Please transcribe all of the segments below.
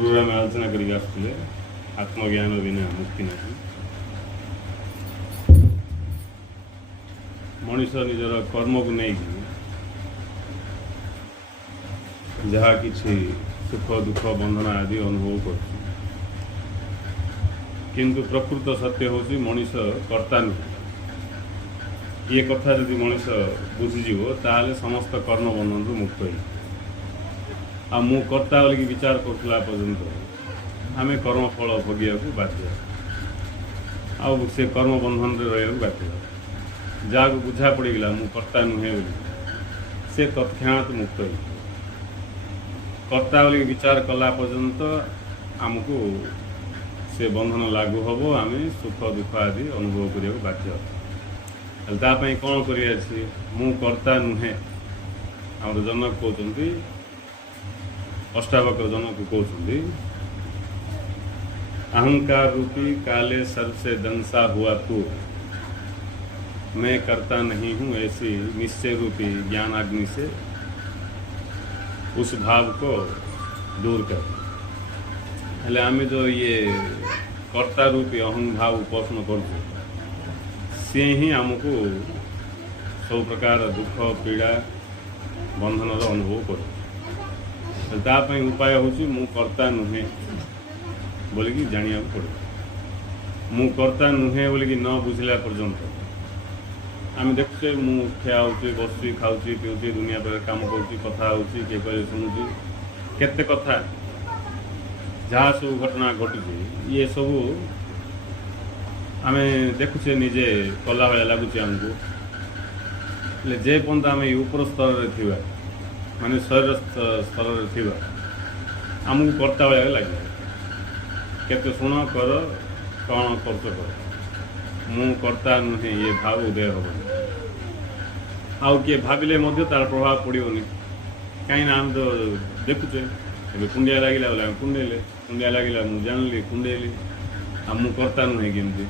पूर्व आम आलोचना करके आसुले आत्मज्ञान बिना मुक्ति नहीं। मनीष निजर कर्म को नहीं जहाँ किसी सुख दुख बंधन आदि अनुभव कर, किंतु प्रकृत सत्य हूँ मनीष कर्ता नुहे। ये कथा जदि मनीष बुझीज ताले समस्त कर्म बंधन रु मुक्त हो। आ मु कर्ता बोलिकी विचार करुला पर्यंत आम कर्मफल भोगिया बाध्य, आउ से कर्म बंधन रहा बाध्य। जहाँ बुझा पड़गला मु कर्ता नुहे बोली से तत्क्षणात मुक्त हो। कर्ता बोलिकी विचार कला पर्यंत आमको से बंधन लागू हम, आम सुख दुख आदि अनुभव करने बाध्य। तापाई कौन कर मु कर्ता नुहे आम जनक कहते अष्टावक्र जनक कहते अहंकार रूपी काले सर से दंसा हुआ तू, मैं करता नहीं हूँ ऐसी निश्चय रूपी ज्ञान अग्नि से उस भाव को दूर कर। हेले आम जो ये कर्ता रूपी अहं भाव उपासना कर सी ही आमको सब प्रकार दुख पीड़ा बंधन अनुभव कर। उपाय हूँ मु कर्ता नुहे बोलिकी जानिया पड़े। मु कर्ता नुहे बोलिकी न बुझला पर्यंत आम देखुचे मु ठिया होची बसुची खाऊची पीऊची दुनिया पर काम करुँची कथा होची किए कहे शुणुची केते कथा जहाँ सब घटना घटुची ये सब आम देखुचे निजे कला भाया लगुच आमको। जे पर्यंत आम ऊपर स्तर में माने शरीर स्तर में आमको कर्ता भाया लगे केते शुण कर कौन खर्च कर मु कर्ता नुहे ये भाव उदय हम। आउ किए भाविले तार प्रभाव पड़ोनी कहीं आम तो देखुचे कुंडिया लगे बोले कुंडेले कुंडिया लगे मुझे जानली कुंडेली आ मु कर्ता नुहे केमती।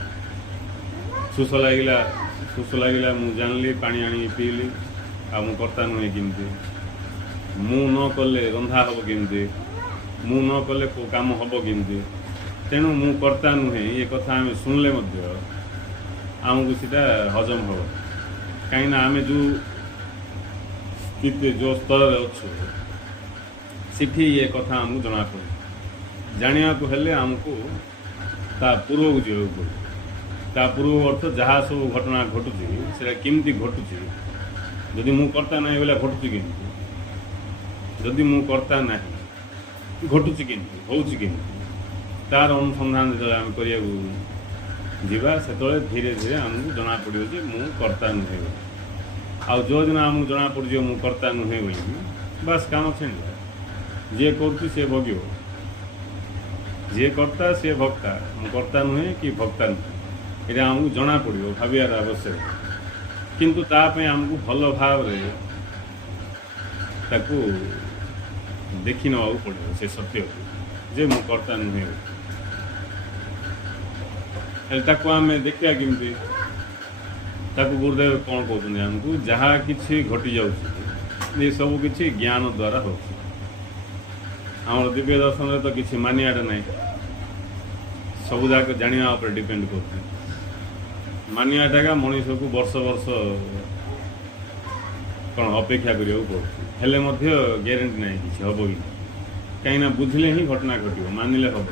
सुस लगे मुझे जानली पानी आनी पीली आ मु कर्ता नुहे केमती। मु न कले रंधा हम केमती, मु न कले को काम हम केमती। तेणु मु कर्ता नुहे ये कथा आम शुणिले आमको सीटा हजम हम कहीं आम जो स्थिति जो स्तर अच्छे सिठी ये कथा आमको जना पड़े। जाना को हेले आमको ता पूर्व को जीवा पड़े। ता पूर्व अर्थ जहाँ सब घटना घटुची से केमती घटुची जदि मु कर्ता ना बोला घटुची केमती, जदि मु कर्ता ना घटुची केमती होउची केमती तार अनुसंधान जो आम करिया जीवा से धीरे धीरे आमको जना पड़ो जे मु कर्ता नुहे। आउ जो दिन आमको जना पड़ मु कर्ता नुहे बोली बस काम छे जे कर से भोग्य, जे कर्ता से भक्ता। मु कर्ता नुहे कि भक्ता नुहे ये आमको जना पड़ो भावियार आवश्यक। किंतु तापे आमको भल भाव ताकू देखि नवा पड़ो से सत्य जे मु कर्ता नुहे। आम देखा केमती गुरुदेव कौन कहते आमको जहाँ कि घटी जाऊँ ये सब किसी ज्ञान द्वारा हो। आम दिव्य दर्शन तो किसी मानियाटा ना सब जाक जाना डिपेंड कर मानियाटा मनीष को वर्ष वर्ष कौन अपेक्षा करा पड़े ग्यारंटी ना कि हम कि कहीं बुझले ही घटना घटो मानिले हम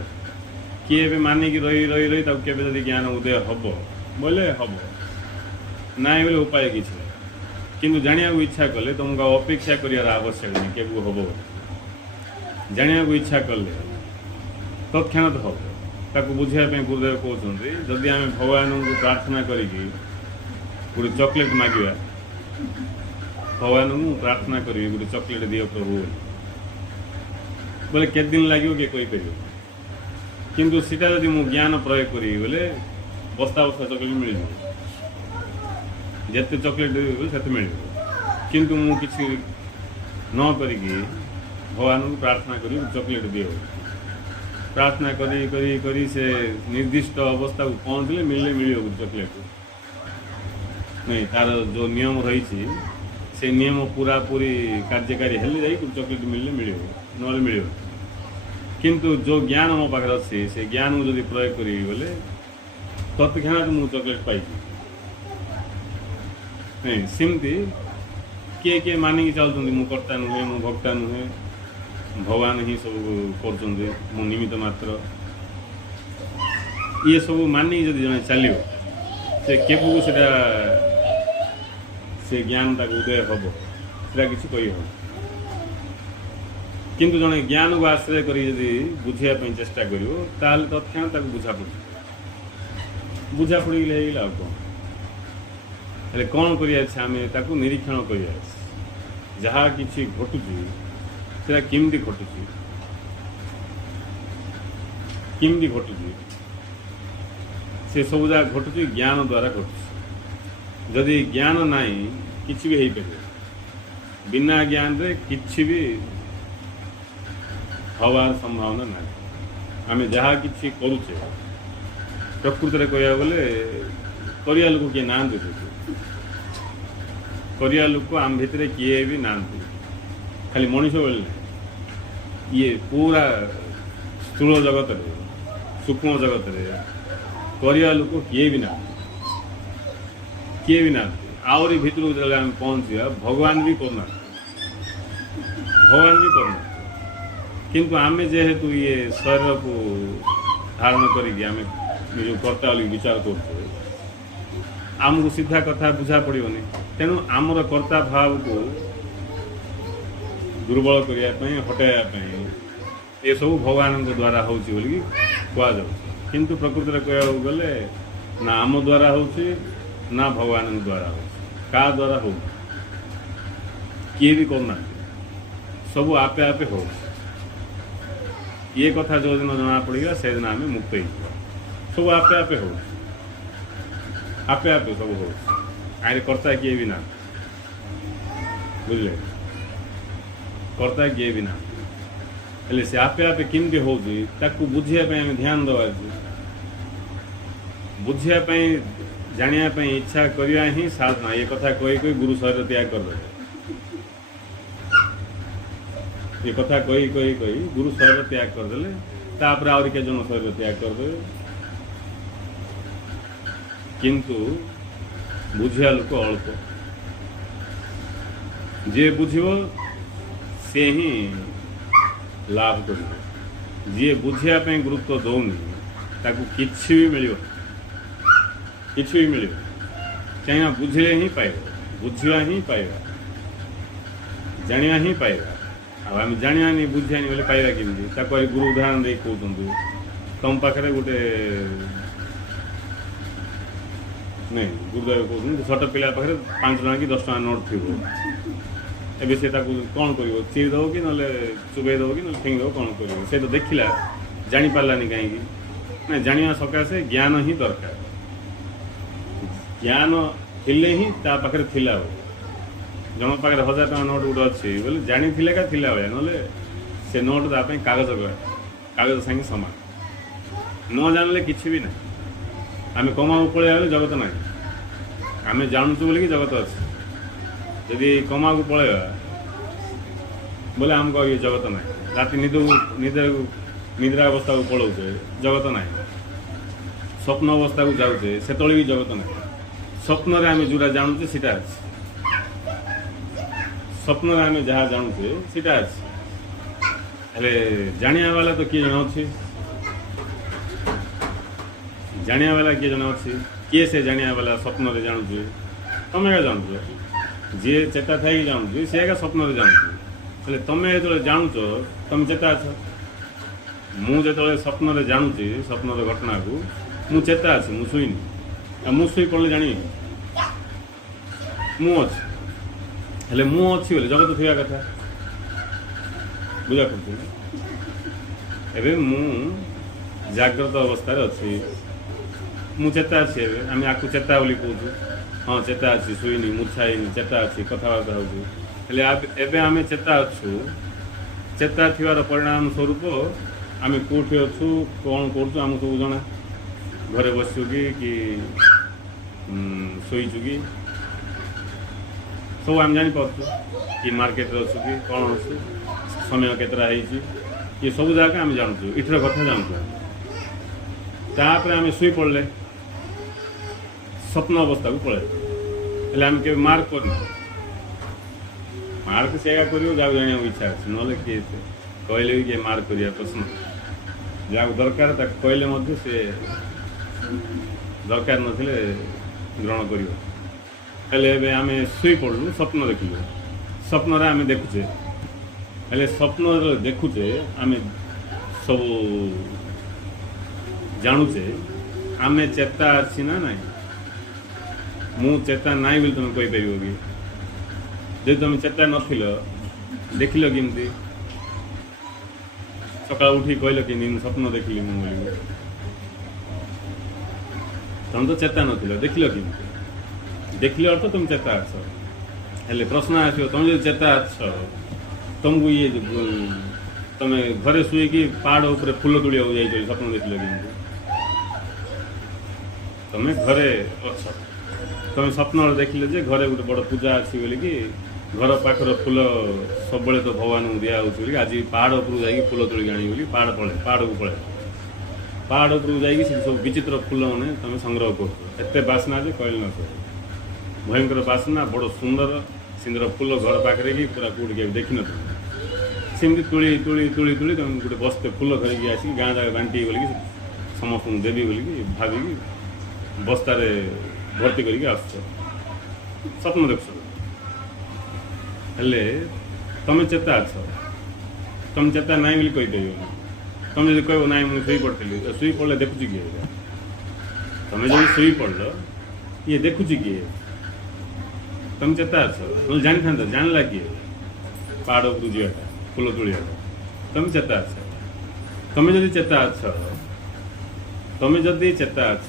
किए भी मानिकी रही रही रही के ज्ञान उदय हम बोले हम ना बोले उपाय किसी किंतु जाना को इच्छा कले तुमको अपेक्षा कर आवश्यक नहीं के हम जाना को इच्छा कले तत्क्षण तो हम ताको बुझापी गुरुदेव कहते जदि आम भगवान को प्रार्थना करी गोटे चॉकलेट मांगा भगवान को प्रार्थना करी गोटे चॉकलेट दियो प्रभु बोले केते दिन लगे किए कहीपर किंतु सीटा जदि मु ज्ञान प्रयोग करी बोले बस्ता बस्ता चॉकलेट मिल जिते चॉकलेट से मिल किंतु मु किसी न करिकी भगवान को प्रार्थना करी चॉकलेट दियो प्रार्थना करी करी करी से निर्दिष्ट अवस्था को पहुँचले मिलले मिल चॉकलेट नहीं तार जो नियम रही से नियम पूरा पूरी कार्यकारी हेल्ले जाई चॉकलेट मिलले मिल ना मिल किंतु जो ज्ञान मो पाखे अच्छे से ज्ञान को जब प्रयोग करी बोले तत्क्षणात मुझे चॉकलेट पाई नहीं सेमती किए किए मानिकी चलुँच मु कर्ता नुहे मु भक्ता नुहे भगवान ही सब कर निमित्त मात्र ये सब मानिक जब जन चलो से केबू से ज्ञान तक उदय हम से किसी कही हम किंतु जड़े ज्ञान को आश्रय कर बुझापी चेष्टा कर तत्क्षण तक बुझा पड़ बुझा पड़ गले कौन हेल्ले कौन कर निरीक्षण कर जहाँ कि घटुची से केमती घटुची केमती घटुची से सब जगह घटुची ज्ञान द्वारा घटुची जदि ज्ञान नाई किसी भी हो पारे बिना ज्ञान रे किसी भी हवार संभावना ना आम जहाँ कि करुचे प्रकृति में कह गले करिया लोक किए ना करिया लोक आम भितर किए भी ना खाली मनीष बोले ये पूरा स्थूल जगत रे सूक्ष्म जगत रे करिया लोक किए भी ना आहरी भितर जो आम पहुँचा भगवान भी करना किंतु आम जेहेतु ये शरीर को धारण करें आम निज कर्ता विचार करमको सीधा कथा बुझा पड़ोनी तेणु आमर कर्ता भाव को दुर्बल करने हटाइवाई ये सब भगवान द्वारा हो कहुँ किंतु प्रकृति में कह गले ना आम द्वारा हो ना भगवान द्वारा हो का द्वारा हो किए भी करना सब आपे आपे हो ये कथा जो दिन जना पड़ेगा से दिन आम मुक्त सब आपे आपे हो आपे आपे सब हो आए कर्ता किए भी ना बुझे कर्ता किए भी ना हेल्ले से आपे आपे केमती हो बुझापी आम ध्यान दवा बुझापी जानापी इच्छा करवा ही साधना ये कथा कही गुरु शरीर त्याग कर ये कथा कही गुरु शरीर त्याग करदे तापर आउरी के जन शरीर त्याग करदे किंतु बुझिया लोक अल्प जे बुझिबो से ही लाभ कर जी बुझापी गुरुत्व दौनी ताकू किछि भी मिल किसी भी मिले चाहिए बुझे ही पाइबा बुझा ही पाइबा जानिया ही पाइबा आम जानिया नहीं बुझा नहीं बोले पाइबा केमी गुरु उदाहरण दे कहते तुम पाखे गोटे नहीं गुरुदेव कहते छोट पिला पाखे 5 टଙ୍କା कि 10 टଙ୍କା नोट थी एबे से कौन कर चिरी दब कि ना चुबे दब कि ना फिंग दब कौन कर से तो देखला जानी पारानी कहीं ना जाना सकाशे ज्ञान ही दरकार ज्ञान थिले ही ता पाखे थिला जन पाखे 1000 टଙ୍କା नोट गोटे अच्छी बोले जानी थिले का थिला भाया ना से नोट ताप कागज कागज सागे सामान न जानले किसी भी ना आम कमा पलि आए जगत ना आम जानूँ बोले कि जगत अच्छे जदि कमा को पलैया बोले आमको ये जगत ना राति निद्रा अवस्था को पलाऊे जगत ना स्वप्न अवस्था को जाऊे से भी जगत ना स्वप्न आम जोड़ा जानूचे सीटा अच्छे स्वप्न आम जहाँ जानूचे सीटा अच्छे हेल्ले जानिया वाला तो किए जन अच्छे जानिया वाला किए जन अच्छे किए से जानिया वाला स्वप्न रे जानूचे तुम क्या जानूच जी चेता थी जानूचे सी एका स्वप्न जानूचे हेल्ले तुम्हें जो जानूच तुम चेता अछ मुझे स्वप्न जानूची स्वप्न घटना को मु चेता अच्छे मु शुईनी मु शुई पड़े जानी मु अच्छी हेल्ले मु अच्छी बोले जगत थी कथा बुझा पड़े मु जाग्रत अवस्था अच्छी मु चेता अच्छी आम आपको चेता बोली कहूँ हाँ चेता अच्छी शुईनी मूर्छाईनी चेता अच्छी कथबार्ता होल्ले आम चेता अच्छु चेता थीवार परिणाम स्वरूप आम कौटी अच्छु कौन करूँ आम सब जना घरे बसु कि शोचु कि सब आम जापर कि मार्केट अच्छु कि कौन अच्छे समय केतरा ये सब जाक आम जानूँ इठर कथा जानूँ तापर आम शुई पड़े स्वप्न अवस्था को पड़े हेल्ले आम के मार्क करना मार्क से कर जाना इच्छा अच्छे ना किए कहले भी किए मार्क कर प्रश्न जहाँ दरकार कहले से दरकार नथिले ग्रहण कर आम शुई पड़लु स्वप्न देखलु स्वप्न आम देखुचे हेल्ले स्वप्न देखुचे आम सब जानूचे आम चेता अच्छी ना ना मु चेता ना बोली तुम कहीपर कि जब तुम चेता नथिल देखिल किमती सका उठी कहल कि स्वप्न देखिली मुझे तुम तो चेता नथिल देखिल किमती देखिल अर्थ तुम चेता अच्छ हेल्ले प्रश्न आसो तुम जो चेता अच्छ तुमको ये तुम घरे शुईकी पहाड़ उपर फूल तोड़ा जाइए स्वप्न देखिल किमती तुम घरे अच्छ तुम स्वप्न देखिले जे घरे गोटे बड़ पूजा अच्छी बोलिकी घर पाखर फूल सब तो भगवान को दिया बोली आज पहाड़ उपरू जा फूल तोड़ी आनी बोली पहाड़ को पड़े पहाड़ उपरू जा सब विचित्र फूल मैंने तुम संग्रह करते बासना जे कहल न भयंकर बासना बड़ सुंदर सिंदर फूल घर पाखे कि पूरा कौटी देखी न सेमती तुली तुली तुली तुली तुम गोटे बस्ते फूल धरिकी आसिक गाँ जगह बांटी बोलिकी समस्त देवी बोलिकी भाविकी बस्तार भर्ती करके स्वप्न देख हेल्ले तुम चेता अच्छ तुम चेता ना बोली कहीपर तुम जो कह ना मुझे शुई पड़ी शुई पड़े देखुची किए तुम जो शुई पड़ल ये देखुची किए तुम चेता अच्छ जानी था जानला किए पहाड़ उपरू जाटा फूल तोड़ा तुम चेता अच्छ तुम जदि चेता अच्छ तुम जदि चेता अच्छ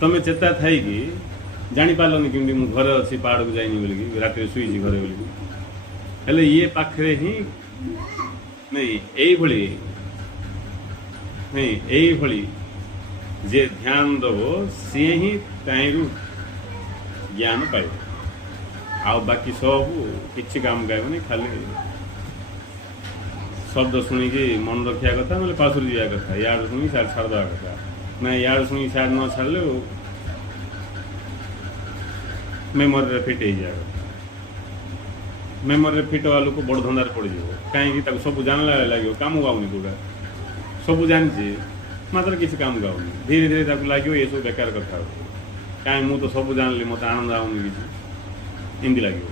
तुम चेता थी कि जापारलनि कमी मुझे घरे अच्छी पहाड़ को जाइनी बोलिकी रात शुई घरे बोलिकी हेल्ले ये पाखे ही नहीं यही जे ध्यान दब सी ही ताईरु ज्ञान पाइब आ बाकी सब किसी काम गायबनी खाली शब्द शुणिकी मन रखा कथा ना पासुरी जावा कथा यार शुणी सार छाड़देवा कथा ना यार शुणी सार न छाड़े मेमोरी फिट हो जाए मेमोरी फिट हवा लोक बड़ धंदार पड़ जाए कहीं सब जानला लगे काम गाऊनी कौटा सब जानी मात्र किसी काम गाऊनी धीरे धीरे लगे ये सब बेकार कथा कहीं मुझे तो सब जानली मत आनंद आऊनी किसी एमती लगे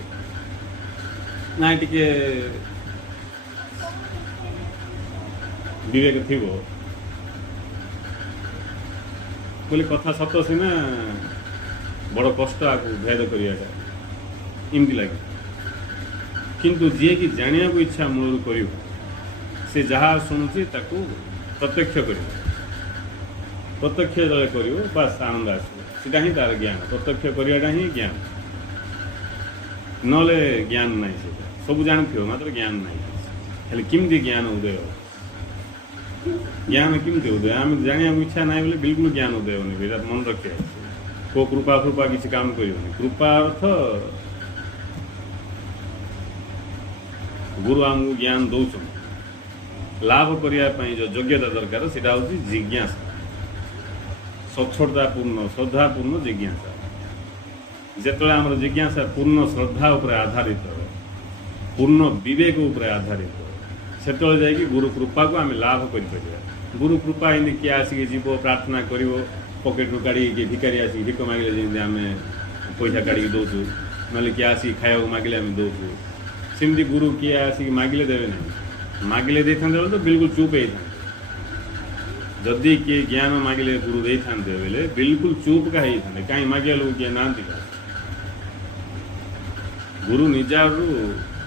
ना टे विवेक थी बोले कथा सत सीना बड़ कष्ट आपको भेद कराटा एमती लगे किंतु जी कि जाना को इच्छा मूल कर से जहाँ शुणुची प्रत्यक्ष कर प्रत्यक्ष जब कर बास आनंद आसो ही तार ज्ञान प्रत्यक्ष कराटा ही ज्ञान ना ज्ञान ना सब जान मात्र ज्ञान ना हेल्ले किमती ज्ञान उदय ज्ञान किमती उदय आम जाना इच्छा ना बोले बिल्कुल ज्ञान उदय होनी मन रखे को कृपा कृपा किसी काम करियोनी कृपा अर्थ गुरु आमको ज्ञान दौन लाभ करने जो योग्यता दरकार से जिज्ञासा सच्छोड़तापूर्ण श्रद्धापूर्ण जिज्ञासा जिते आम जिज्ञासा पूर्ण श्रद्धा उपर आधारित पूर्ण विवेक उपर आधारित से गुरु कृपा को आम लाभ कर गुरु कृपा एमती किए आसिक जीव प्रार्थना कर पकेट काढ़ी किए भिकारी आसिक भिक मागिले जमी आम पैसा काढ़ी दौचु ना किए आसिक खाया मागिले आम दौचु सेमती गुरु किए आसिक मागिले देवे ना मागिले दे था तो बिल्कुल चुप होता जदि किए ज्ञान मागिले गुरु दे था बेले बिल्कुल चुप का होता कहीं मागे लोग किए ना गुरु निजारू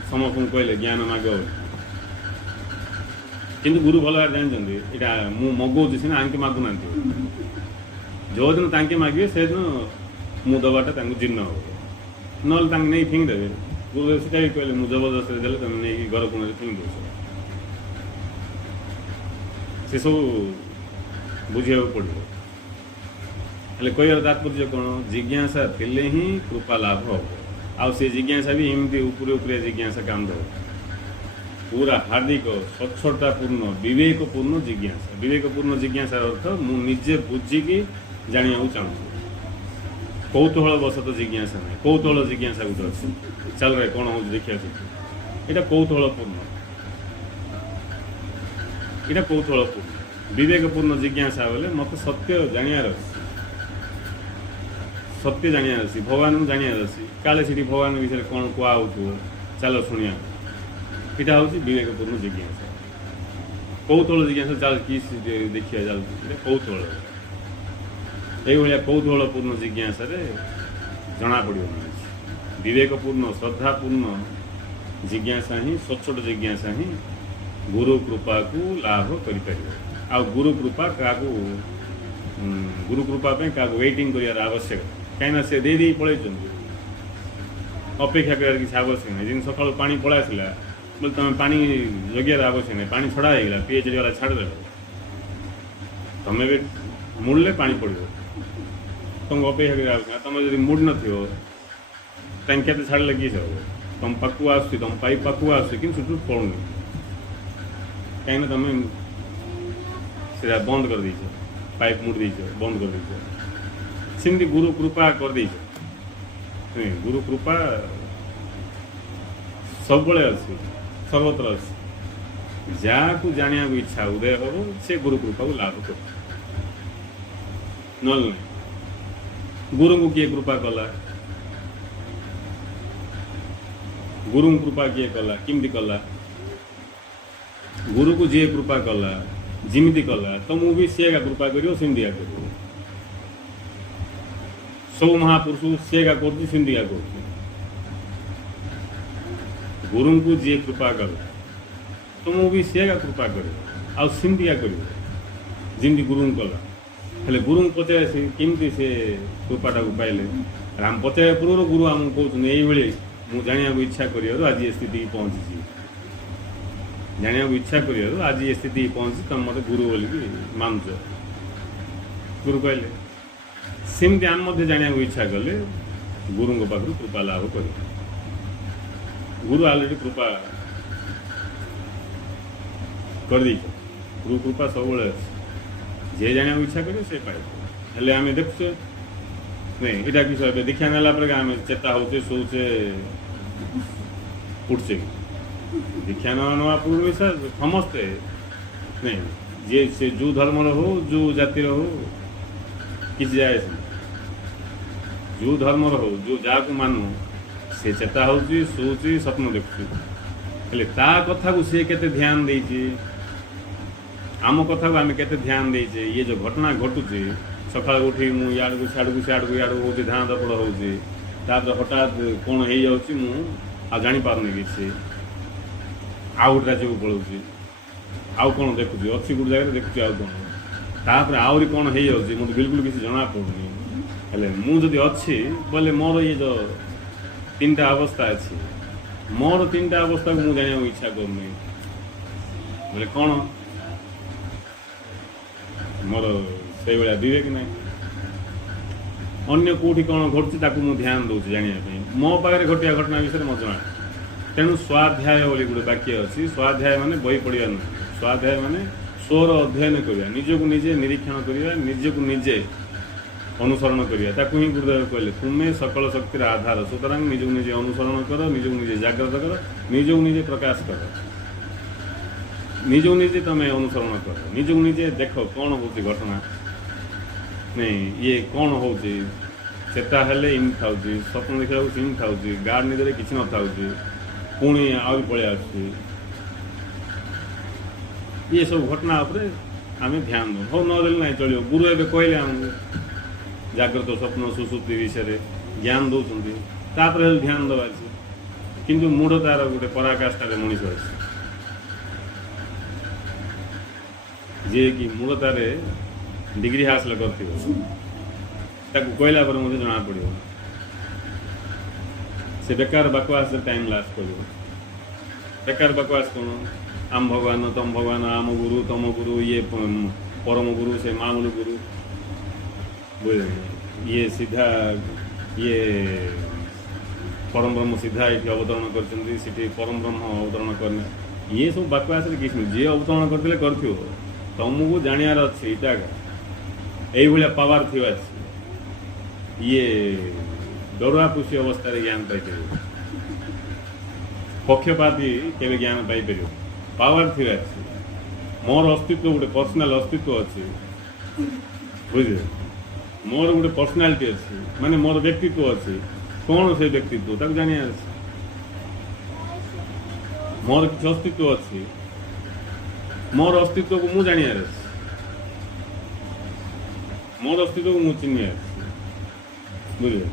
समस्त कहले ज्ञान माग किंतु गुरु भल भाव जानते यहाँ मगौची सीना आंके मागुना जो दिन तांके मागे से दिन मु दबाटा जीर्ण हो ना नहीं फिंग देवे गुरुदेव सीटा भी कहले मुझे जबरदस्त देले तुम नहीं घर को फिंग दौ से सब बुझे पड़ो हेल्ले कहर तात्पर्य कौन जिज्ञासा थिले ही कृपा लाभ हम आ जिज्ञासा भी एमती उपरे उपरे जिज्ञासा काम दे पूरा हार्दिक स्वच्छतापूर्ण विवेकपूर्ण जिज्ञासा। विवेकपूर्ण जिज्ञासा अर्थ मु निजे बुझिकी जानिବାକୁ ଚାହୁଁଛି। कौतूहल बसत जिज्ञासा ना कौतूहल जिज्ञासा गोटे अच्छी चल रहा कौन हो देखिए यहाँ कौतूहलपूर्ण यहाँ कौतूहलपूर्ण विवेकपूर्ण जिज्ञासा बोले मत सत्य जानियार सत्य जानियार अच्छी भगवान को जानियार अच्छी काले सीटी भगवान विषय कौन कहु चलो शुणिया यहाँ हूँ विवेकपूर्ण जिज्ञासा। कौतूहल जिज्ञासा चल कि देखिए चलती कौतूहल ये कौतूहलपूर्ण जिज्ञासा जना पड़ो विवेकपूर्ण श्रद्धापूर्ण जिज्ञासा ही स्वच्छट जिज्ञासा ही गुरु कृपा को लाभ कर गुरु कृपा क्या गुरु कृपा क्या वेटिंग कर आवश्यक कहीं से दे पलि अपेक्षा कर किसी आवश्यक नहीं जिन सका पानी पलाइला बोले तुम पानी जगियार आवश्यक नहीं पानी छड़ा होगा पीएचडी वाला छाड़दे तुम्हें भी मुड़े पानी पड़ो तुमको अपेक्षा कर तुम जब मुड न के छाड़े किस तुम पाक आस तुम पाइप पाक आस कि सुटू पड़ूनी कहीं तुम से बंद कर दीच पाइप मुड़ दीच बंद कर दीच सेमती गुरु कृपा कर दीच गुरु कृपा सब अच्छी सर्वत्र अच्छी जहाँ को जाना इच्छा उदय हो से गुरु कृपा को लाभ कर न गुरु को किए कृपा कला गुरु कृपा किए कला किमती कला गुरु को जी कृपा कला जिमती कला तो मु भी सी कृपा करियो सिंधिया करियो सब महापुरुष सी कर सिंधिया कर गुरु को जी कृपा कला तो मु भी सी कृपा करियो आ सिंधिया करियो जिमती गुरु कला हेले गुरु पचारे केमती से कृपाटा को पाइले आम पचार पूर्व गुरु आमको कहते ये मुझे जाना इच्छा कर आज ये स्थिति पहुँची जाना इच्छा कर आज ये स्थिति पहुँची तुम मत गुरु बोलिकी मानुच गुरु कहले सेमती आम जाना इच्छा कले गुरु पाखु कृपा लाभ कर गुरु ऑलरेडी कृपा कर दी गुरु कृपा सब जे जाना इच्छा करे से पाए हेले आम देखुचे नहीं यहाँ किस दीक्षा नेला आम चेता होचे शोचे उठचे दीक्षा ना पूर्व समस्ते नहीं जे से जो धर्म हो जो जातिर हो कि जाए जो धर्म हो जो जहाँ को मानु से चेता होची शोची स्वप्न देखुची ता कथा को सी के ध्यान देती आम कथा को आम के ध्यान देचे ये जो घटना घटुचे सका उठी मुझे याड़ को सियाड़ को सियाड़ को याड़ हो धान दपड़ हो हठात कौन हो जाऊँगी मुझे जापारनी किसी आउ गोटे राज्य को पलाऊँ आउ कौन देखुची अच्छी गोटे जगह देखुची आउ कौन तापर आहरी कौन हो जाऊँगी मतलब बिल्कुल किसी जना पड़ूनी हेले मुझे अच्छी बोले मोर ये जो तीन टा अवस्था अच्छी मोर तीन टा अवस्था को मुझे जाना इच्छा करनी बोले कौन मोर से भाया विवेक ना अन्य कौटी कौन घटुची मुझे ध्यान दूसरी जानापी मो पाखे घटिया घटना विषय मत जना तेणु स्वाध्याय बोली गोटे वाक्य अच्छी स्वाध्याय माने बही पढ़ा ना स्वाध्याय माने स्वर अध्ययन करवा निजक निजे निरीक्षण करवा निजक निजे अनुसरण करवा ही गुरुदेव कहले तुम्हें सकल शक्तिर आधार सुतरां निजक निजे अनुसरण कर निजक निजे जाग्रत कर निजक निजे प्रकाश कर निजक निजे तुम अनुसरण कर निजक निजे देख कौन हो घटना नहीं ये कौन हो चेता हेले इन था स्वप्न देखा इन था गार्ड निदे किसी न था पुणी आ पलि आस ये सब घटना उपरे आम ध्यान दो हो नदेले ना चलो गुरु एवं कहले आमको जाग्रत स्वप्न सुसुप्ति विषय ज्ञान दौरान तापर ध्यान दवा किंतु मूढ़ तार गोटे पराकाष्ठार मनीष अच्छे जे कि मूलतार डिग्री हासिल कर कहला पर मुझे जना पड़ो से बेकार बकवास टाइम लास्ट कर बेकार बकवास कौन आम भगवान तम भगवान आम गुरु तम गुरु ये परम गुरु से मामूल गुरु ये सीधा ये परम ब्रह्म सीधा ये अवतरण कर परम ब्रह्म अवतरण करने ये सब बकवास किसी नुह जी अवतरण करते कर तुमको जानार अच्छे इटा यही पावर थी ये डरुआ पुषी अवस्था ज्ञान पाइपर पक्षपाती के ज्ञान पाइपर पावर थी मोर अस्तित्व गोटे पर्सनाल अस्तित्व अच्छे बुझे मोर गोटे पर्सनालीटी अच्छी माने मोर व्यक्तित्व अच्छे कौन से व्यक्तित्व तक जानी मोर किसी अस्तित्व अच्छी मोर अस्तित्व को मुझे जानियार मोर अस्तित्व को मुझे चिन्हार बुझे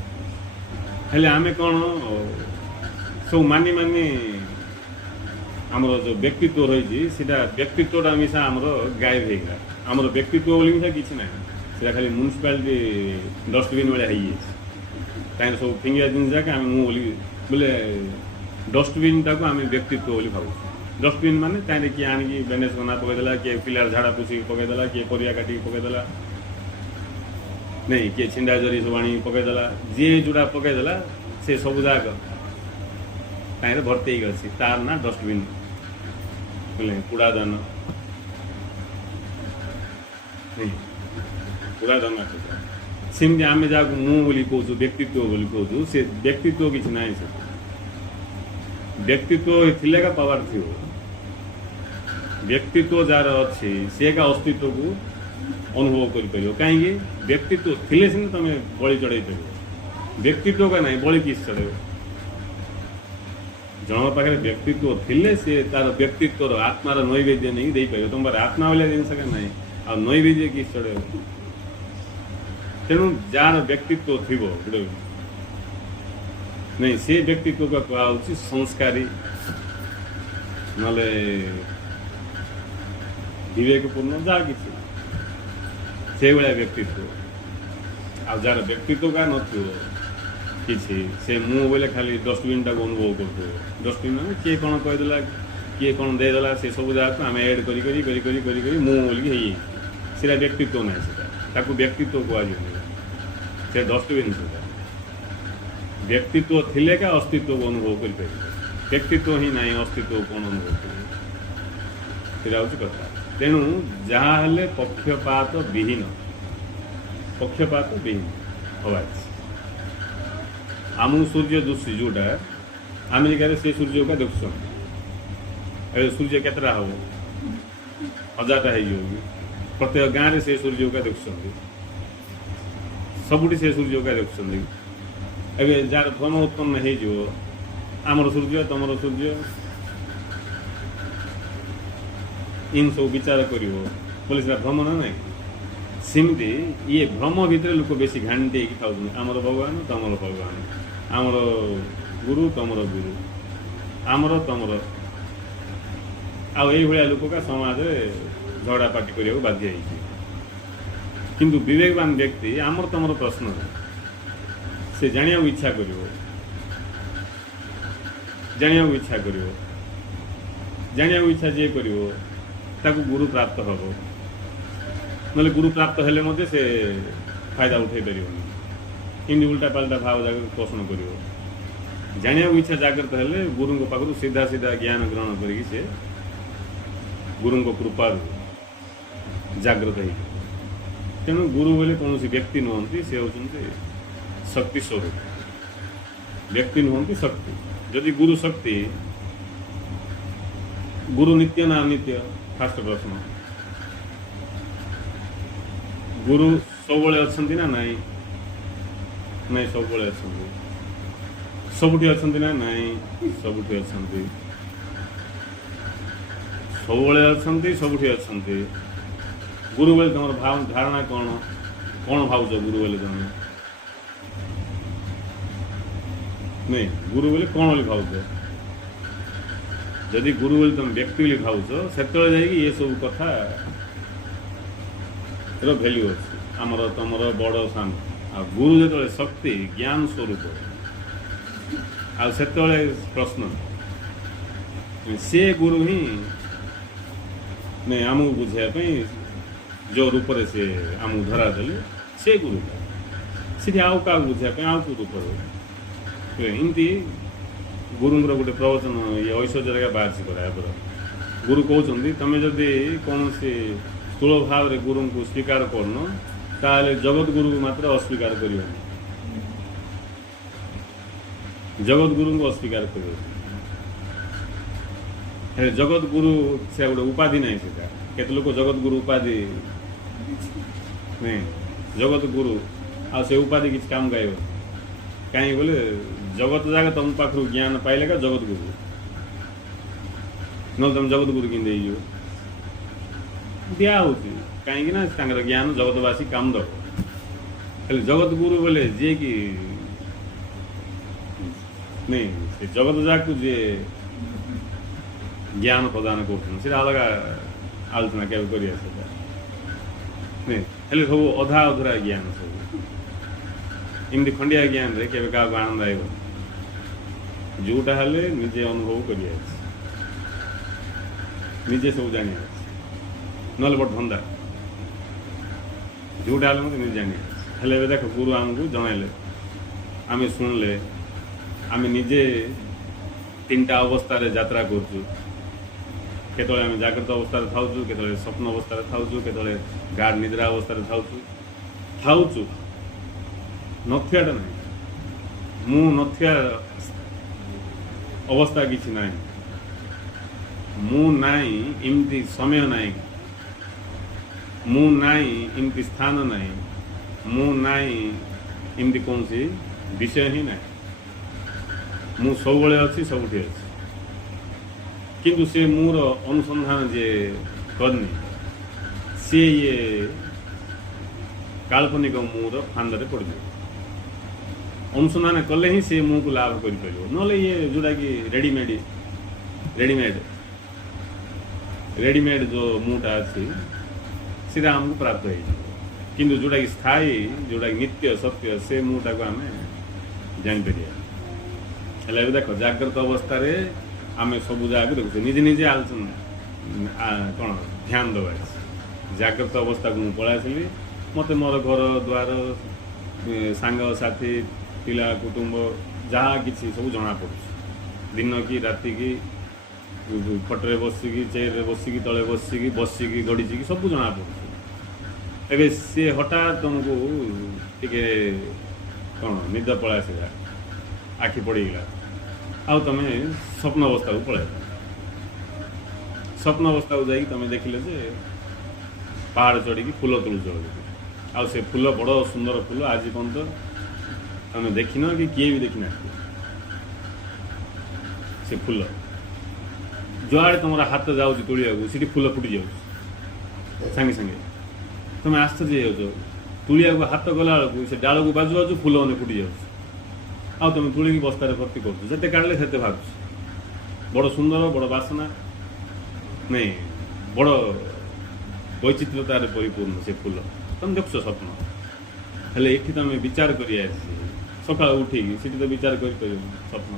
हेले आमे कौन सब मानी मानी आमर जो व्यक्तित्व रही व्यक्तित्वटा मिसा आमर गायब होगा आमर व्यक्तित्व बोली मिसा किसी ना से खाली म्यूनिसिपालिटी डस्टबिन भाई सब फिंगा जिन जाके आम बोली बोले डस्टबिन टाक आम व्यक्तित्व बोली भाव डस्टबिन माने ताई किए आणिकी बैंडेज बना पकईदेला किए पिलार झाड़ा पुषिक पकईदेला किए परिया काटिक पकईदेला नहीं किए छिंडा जरी सब आनी पकईदेला जी जोड़ा पकईदेला से सब जाक ताई भर्ती अच्छी तार ना डस्टबिन बोले कूड़ादान नहीं कूड़ादान सेमती आम जहाँ मु बोली कहूँ व्यक्तित्व बोली कहूँ से व्यक्तित्व किसी ना से व्यक्तित्व थिले का पावर थी व्यक्तित्व जार अच्छी से का अस्तित्व को अनुभव कर कहीं व्यक्तित्व थिले सीना तुम बलि चढ़ई पार व्यक्तित्व का नहीं बलि किस चढ़े जन पाखे व्यक्तित्व थिले से तार व्यक्तित्व आत्मार नैवेद्य नहीं दे पार तुम आत्मा वाला जिनस का ना आ नैवेद्य किस चढ़े तेणु जार व्यक्तित्व थी गोटे नहीं से व्यक्तित्व का कहुच्छी संस्कारी ना विवेकपूर्ण जहाँ किसी से भाया व्यक्तित्व आ जार व्यक्तित्व का नथो किसी से मु बोले खाली डस्टबिन टाक अनुभव कर डस्टबिन मैंने किए कौन कहीदेला किए कौन देदेला से सब जगह आम एड करी मु बोलिकी सीटा व्यक्तित्व ना से व्यक्तित्व कहुए से डस्टबिन से व्यक्तित्व थिले का अस्तित्व को अनुभव कर व्यक्तित्व ही ना अस्तित्व कौन अनुभव कर कथा तेणु जहाँ हेले पक्षपात विहीन हवा आम सूर्य दुष्टी जोटा अमेरिका से सूर्य का देखुन सूर्य केतटा हम 1000टा हो प्रत्येक गाँव में से सूर्य का देखुं सबुठी से सूर्य का देखुं ए जार भ्रम उत्पन्न हो आमर सूर्य तुम सूर्य इन सब विचार कर बोले भ्रम ना ना सेमती ये भ्रम भितर लोक बेसी घाटी खाऊ आमर भगवान तमर भगवान आमर गुरु तमर गुरु आमर तमर आई लोक का समाज झगड़ा पार्टी करने को बाध्य किंतु विवेकवान व्यक्ति आमर तमर प्रश्न से जाना इच्छा कर जाना इच्छा जे कर गुरु प्राप्त हम ना गुरु प्राप्त हेले मध्य से फायदा उठे पार इन उल्टा पाल्टा भाव जाकर पोषण कर जाना इच्छा जागृत हेले गुरु पाखु सीधा सीधा ज्ञान ग्रहण कर गुरु कृपा जागृत हो तेणु गुरु बोले कौन व्यक्ति नुहति से होती शक्ति स्वरूप व्यक्ति नुहति शक्ति जदि गुरु शक्ति गुरु नित्य ना अनित्य फास्ट प्रश्न गुरु सब अच्छा ना नाई नहीं सब सबुठी अच्छा ना नाई सबुठी अच्छा सब सबुठी अच्छा गुरु बोले तुम भाव धारणा कौन कौन भावुच गुरु बोले तुम नहीं गुरु बोले कौन बोली भावुच जदि गुरु बोले तुम व्यक्ति बोली भावुच से ये सब कथा भैल्यू अच्छे आमर तुमर बड़ सान आ गुरु जो शक्ति ज्ञान स्वरूप आते प्रश्न से गुरु ही नहीं आमको बुझापी जो रूप से आमको धरा देले से गुरु सी आउ क्या बुझापी आउ को रूप इमती गुरुंर गोटे प्रवचन ये ऐश्वर्य बाहर कराया पूरा गुरु कहते तुम जदि कौन सी स्थूल भाव में गुरु को स्वीकार करन ताले जगत गुरु मात्र अस्वीकार कर जगत गुरु को अस्वीकार कर जगत गुरु से गोटे उपाधि ना केते लोग जगत गुरु उपाधि नहीं जगत गुरु आ से उपाधि किसी काम गायब कहीं बोले जगत जागा तुम पाखु ज्ञान पाइले का जगत गुरु न तुम जगत गुरु कि दिया होती कहीं ना ज्ञान जगतवासी काम दब जगत गुरु बोले जे कि नहीं से जगत जाक जे ज्ञान प्रदान कर अलग आलोचना के नहीं सब अधा अधूरा ज्ञान सब इमती खंडिया ज्ञान रे केवे क्या आनंद आएगा जोटा हेले निजे अनुभव कर निजे सब जानी ना बड़ धंदा जोटा हेले मत निजे जानी हेले देख गुरु आमको जनइले आम शुणले आम निजे 3टा अवस्था यात्रा करूँ केतले आम जाग्रत अवस्था था केतले स्वप्न अवस्था था केतले गाढ़ निद्रा अवस्था था नथियाटा ना मु नथिया अवस्था किसी ना मु नाई इमती समय नाई मु नाई इमती स्थान नाई मु नाई इमती कौन सी विषय ही ना मु सब अच्छी सबुठी अच्छी किंतु से मोर अनुसंधान जे करनी सी ये काल्पनिक मोर फांदे पड़ जाए अनुसंधान कले ही से मुँह को लाभ कर ना ये जोटा कि रेडीमेड जो मुँहटा अच्छी सीधा आमको प्राप्त हो किंतु जोटा कि स्थायी जोटा कि नित्य सत्य से मुँहटा को आम जापर देख जाग्रत अवस्था आम सब जगह देखुचे निजे निजे आलोचना कौन ध्यान दबा जाग्रत अवस्था को मुझे पलि आसली मत मोर घर द्वार सांग साथी पिला कुटुंब जहाँ किसी सब जना पड़ दिन की राति की खटे बसिकी चेयर बसिकी तले बसिकी गड़ीची सब जना पड़े सी हठात तुमको टे कौन निद पलि आसला आखि पड़गला आउ तुम स्वप्न अवस्था को पलि स्वप्न अवस्था को जाकि तुम देखिले जे पहाड़ चढ़ी फूल तुलुच आउ से फूल बड़ सुंदर फूल आज पर्यंत तुम देखिन कि किए भी देखी ना से फूल जुआड़े तुम हाथ जाऊँ तुलिया सी फूल फुटी जाऊँ सांगे सांगे तुम आश्चर्य हो तुलिया हाथ गला बेलू से डाल को बाजू बाजू फूल मैंने फुटी जाऊँ आउ तुम तुलिकी बस्तार भर्ती करते काढ़ले से बाहर बड़ सुंदर बड़ बासना नहीं बड़ वैचित्रतार परिपूर्ण से फूल तुम देख स्वप्न हेले ये तुम विचार कर सका उठिक तो विचार कर स्वप्न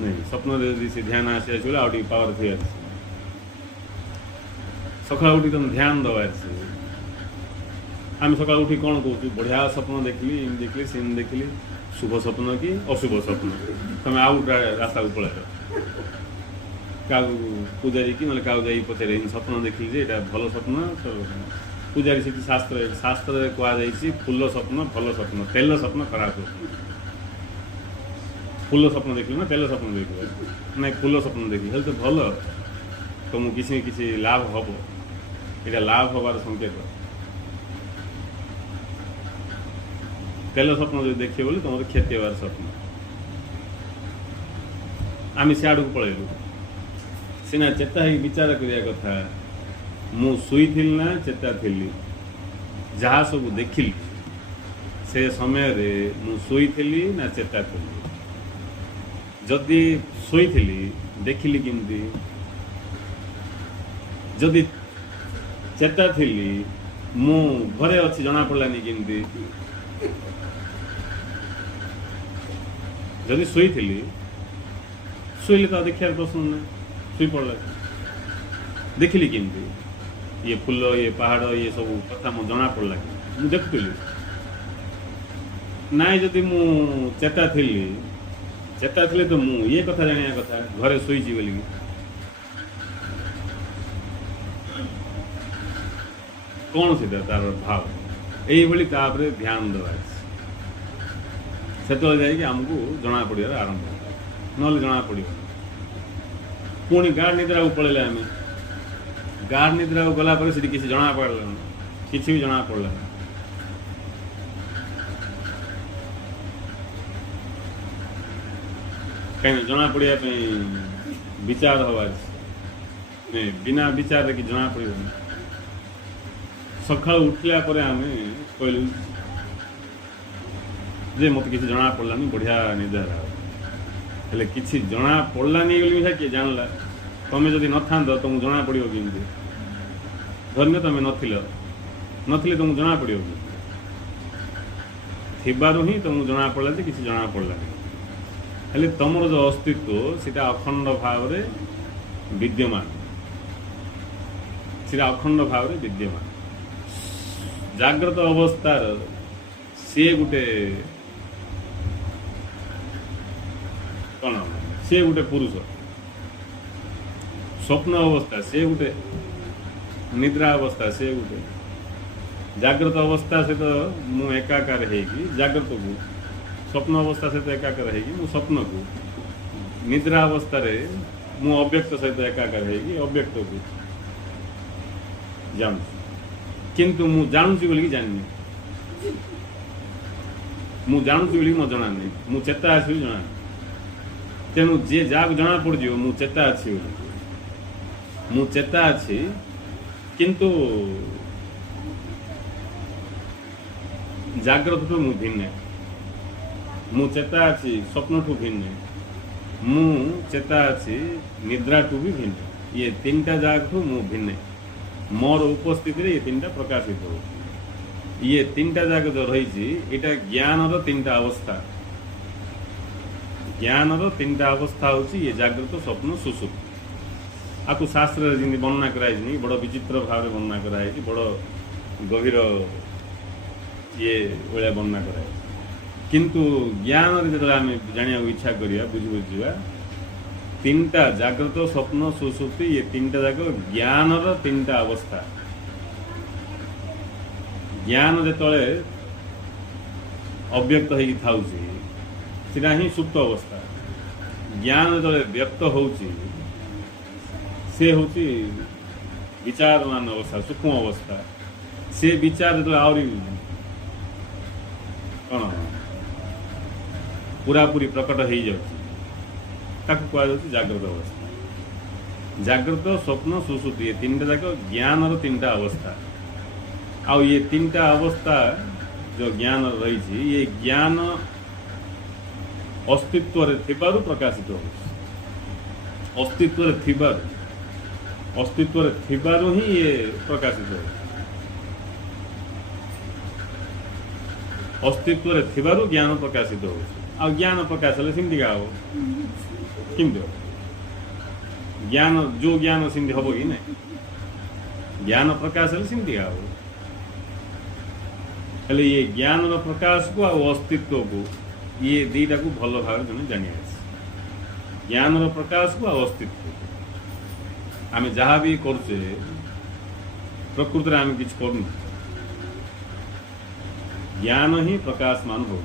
नहीं स्वप्न से ध्यान आसी आगे पावर थी सका उठी तुम ध्यान दबा आम सका उठी कौन कहूँ बढ़िया स्वप्न देखली इम देखली सीन देखली शुभ स्वप्न कि अशुभ स्वप्न तुम आउ रास्ता को पलैल क्या पूजारी कि ना क्या पचारे स्वप्न देखली जे भल स्वप्न पूजारी से शास्त्र कहुई फूल स्वप्न भल स्वप्न तेल स्वप्न खराब स्वप्न फूल स्वप्न देखल ना तेल स्वप्न देख ना फूल स्वप्न देखी हेल्थ तो भल तुमको किसी लाभ हम यहाँ लाभ हबार संकेत तेल स्वप्न जो देखिए बोले तुम क्षति हबार स्वप्न आम सियाड़ को पलैलु सीना चेता ही विचार करिया कथा मु शुई ना चेता थी जहाँ सब देखिली से समय रे मु शुई ना चेता थी जदि शुई देखिली किमती जदि चेता थी मु घरे अच्छी जना पड़ानी किमती जदि शुईले तो देखार प्रश्न ना शुई पड़ा देखिली किमती ये फूल ये पहाड़ ये सब कथा मो जना पड़ला कि देखुली नाई जदि मु चेता थी तो मु ये कथा जाना कथा घरे शुईची बोली कौन से तार भाव यही तापर ध्यान देवा से आमको जना पड़ार आरंभ ना जना पड़ पुणी गाढ़ निद्रा को पलैले आम गाढ़ निद्रा को गला किसी जना पड़ला किसी भी जना पड़ला कहीं जना पड़ा विचार हवा बिना विचार कि जना पड़ सका उठला आम कहलु जे मत किसी जना पड़लानी बढ़िया निद्रा हेल्ले किसी जना पड़लानी बोली किए जानला तुम्हें जदि न था तुमको जना पड़ो कि धन्य तुम नथिले तुमको जना पड़ो कि ही तुमको जना पड़ा किसी जना पड़लानी हेल्ले तुमर जो अस्तित्व सीटा अखंड भाव विद्यमान सीटा अखंड भाव विद्यमान जाग्रत अवस्थार सी गोटे कौन सी गोटे पुरुष स्वप्न अवस्था सी गोटे निद्रा अवस्था सी गोटे जाग्रत अवस्था सहित मु एकाकार होगी जाग्रत को स्वप्न अवस्था सहित एकाकार होगी मु स्वप्न को निद्रा अवस्था मु अव्यक्त सहित एकाकार होगी अव्यक्त को जान किंतु मु जानूची बोली जानी मु जानूची बोली मो जना नहीं मु चेता अच्छी जना तेणु जे जहाँ जना पड़ मु चेता अच्छी मु चेता अच्छी किंतु जाग्रत ठू मु भिन्न मु चेता अच्छी स्वप्न ठू भिन्न मु चेता अच्छी निद्रा ठू भी भिन्न ये तीन टा जाग ठू मु भिन्न मोर उपस्थिति ये तीन टा प्रकाशित हो ये तीन टा जाग जो रही यहाँ ज्ञान तीन टा अवस्था ज्ञान तीन टा अवस्था हूँ ये जागृत स्वप्न सुसुप्त आपको शास्त्र जी वर्णना कराई बड़ विचित्र भाव वर्णना कराई बड़ गभीर ये भाया वर्णना कराए किंतु ज्ञान जो आम जाना इच्छा करिया बुझा तीन टा जागृत स्वप्न सुसुप्ति ये तीन टा जाक ज्ञान तीन टा अवस्था ज्ञान जो अव्यक्त होता ही सुप्त अवस्था ज्ञान जो व्यक्त होची से हूँ विचारमान अवस्था सूक्ष्म अवस्था से विचार जो आहरी कौन पूरा पूरी प्रकट हो जाऊँ जागृत अवस्था जागृत स्वप्न सुसुप्ति ये तीन टा जाक ज्ञान तीन टा अवस्था आउ ये तीन टा अवस्था जो ज्ञान रही ये ज्ञान अस्तित्व प्रकाशित हो अस्तित्व ही ये प्रकाशित हो अस्तित्व ज्ञान प्रकाशित हो आ ज्ञान प्रकाश हेल्ले सिंधी का हो किंतु ज्ञान जो ज्ञान सिंधी हम कि नहीं ज्ञान प्रकाश हेल्ले सिंधी का हो हेल्ले ये ज्ञान प्रकाश को आ अस्तित्व को ये दीटा को भल भाव जन जानी ज्ञान प्रकाश को आ अस्तित्व आम जहाँ भी करचे प्रकृति आम कि कर ज्ञान ही प्रकाशमान हो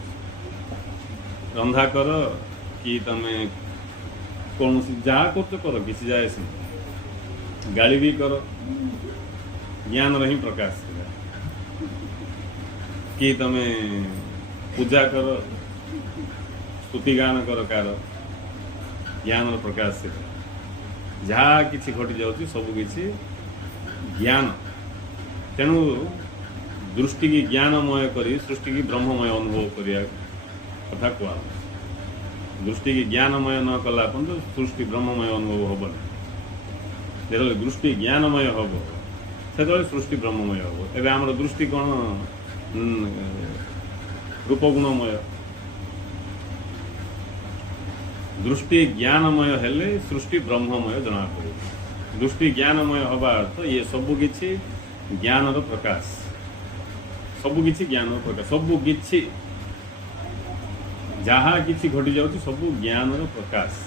रंधा कर कि तमें कौन जहाँ कर किसी जाए से गाड़ी भी कर ज्ञान ही प्रकाश कि तमें पूजा कर स्तुति गान कर कार ज्ञान प्रकाश से जहाँ किसी घटी जाऊँ सब किसी ज्ञान तेणु दृष्टि की ज्ञानमय करी सृष्टि की ब्रह्ममय अनुभव करिया कथा कह दृष्टि की ज्ञानमय न कला तो सृष्टि ब्रह्ममय अनुभव हम जो दृष्टि ज्ञानमय हम से सृष्टि ब्रह्ममय हम एवं आम दृष्टि कौन रूपगुणमय दृष्टि ज्ञानमय हेले सृष्टि ब्रह्ममय जना पड़े दृष्टि ज्ञानमय हवा अर्थ ये सबु किछि ज्ञान प्रकाश सबु किछि ज्ञान प्रकाश सबु किछि जहाँ किछि घटी जाउछि सबु ज्ञान प्रकाश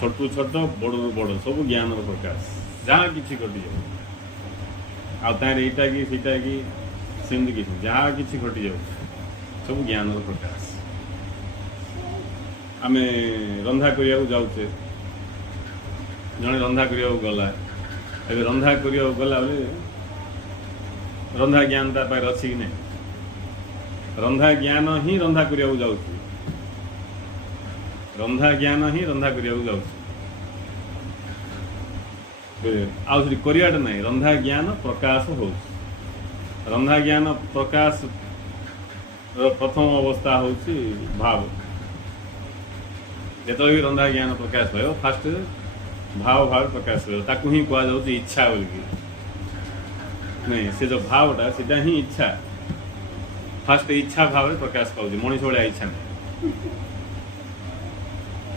छोटू छोट बड़ बड़ सबु ज्ञान प्रकाश जहाँ किसी घटी जाऊ आर एटा कि सीटा कि सेमती किसी जहाँ किसी घटी जाऊ सब ज्ञान प्रकाश आम रंधा करने जाऊे जड़े रंधा करने गला ए रंधा करने गला रंधा ज्ञान तापर अच्छी कि नहीं रंधा ज्ञान ही रंधा करने जाऊँ रंधा ज्ञान ही रंधा करने जाऊँ आउट कराटा ना रंधा ज्ञान प्रकाश हो रंधा ज्ञान प्रकाश प्रथम अवस्था हूँ भाव जो भी रंधा ज्ञान प्रकाश हो फास्ट भाव भाव प्रकाश हो ही कहुच इच्छा बोलिकी नहीं से जो भावटा सीटा ही इच्छा फास्ट इच्छा भाव में प्रकाश पाँच मनीष भाया इच्छा नहीं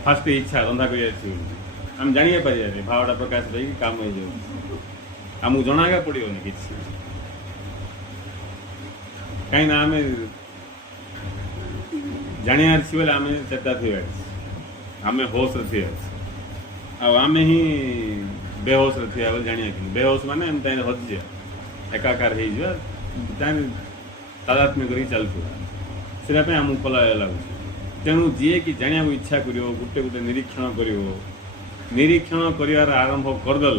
फास्ट इच्छा रंधा कर आम जाना पारे भावटा प्रकाश पाई काम हो आमको जनागा पड़ोनी कि कहीं आम जानार बोले आम चेता थी आम होश रे आम ही बेहोश रे बोले जाना कि बेहोश माने हजिजा एकाकार हो तादात्म्य कर चलता आमको कला लगुच तेणु जी कि जाना इच्छा कर गोटे गोटे निरीक्षण कर निरीक्षण कर आरंभ करदे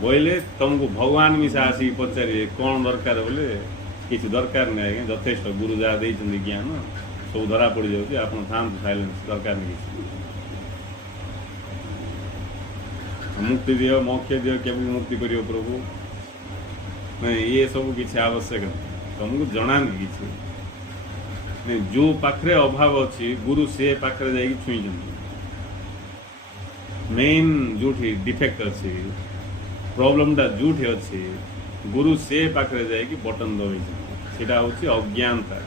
बोले तुमको भगवान मिशा आसिक पचारे कौन दरकार बोले किसी दरकार नहीं आज्ञा यथेष्ट गुरु जहाँ देते ज्ञान सब धरा पड़ जाऊँगी आप था साइलेंस दरकार नहीं मुक्ति दियो मोक्ष दियो के मुक्ति करियो प्रभु नहीं ये सब किसी आवश्यक नहीं तुमको जना नहीं कि जो पाखरे अभाव अच्छी गुरु से पाखरे जाकि छुई मेन जोठी डिफेक्ट अच्छी प्रॉब्लमटा जोठी अच्छी गुरु से पाखरे जाकि बटन दबाई सीटा हूँ अज्ञानता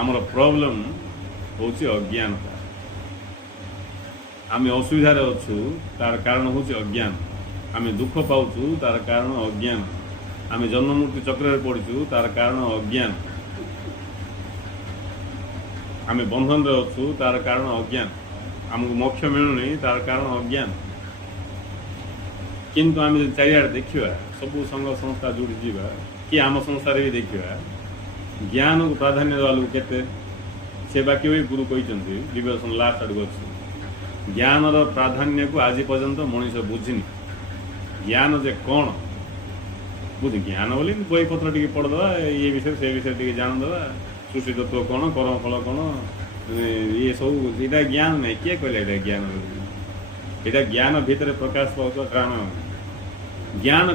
आमर प्रॉब्लम हूँ अज्ञानता आम असुविधार अच्छु तार कारण हूँ अज्ञान आम दुख पाचु तार कारण अज्ञान आम जन्म मृत्यु चक्र पड़चु तार कारण अज्ञान आम बंधन अच्छु तार कारण अज्ञान आमको मोक्ष मिलूनी तार कारण अज्ञान किंतु आम चारिआडे देखा सब संघ संस्था जोड़ी जावा कि आम संसार भी देखा ज्ञान को प्राधान्य देवा लोग केते से बाकी भी गुरु कहते डिवोशन लास्ट आड़ अच्छे ज्ञानर प्राधान्य को आज पर्यंत मनीष बुझीनी ज्ञान जे कौन बुझे ज्ञान बोली बही पत्र टी पढ़दे ये विषय से विषय टी जानदे सृष्टि तत्व कौन कर्म फल कौन ये सब यहाँ ज्ञान नहीं किए कहले ज्ञान यहाँ ज्ञान भितर प्रकाश पाता कारण ज्ञान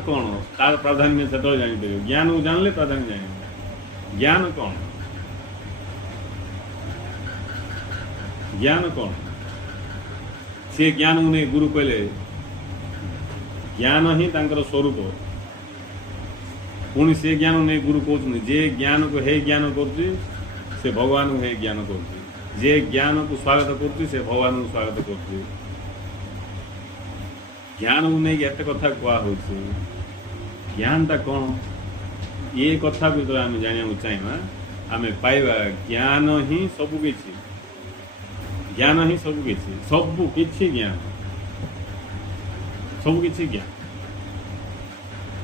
कौन तार प्राधान्य से जापर ज्ञान को जानले प्राधान्य जान ज्ञान कौन से ज्ञान को नहीं गुरु कहले ज्ञान ही तांकर स्वरूप पुणी से ज्ञान नहीं गुरु कहते जे ज्ञान को हे ज्ञान कर भगवान को हे ज्ञान कर जे ज्ञान को स्वागत कर भगवान को स्वागत कर ज्ञान को नहीं एत कथा कहु ज्ञानटा कौन ये कथा को आम जाना चाहिए आम पाइबा ज्ञान ही सबकि ज्ञान ही सबकि ज्ञान सबकि ज्ञान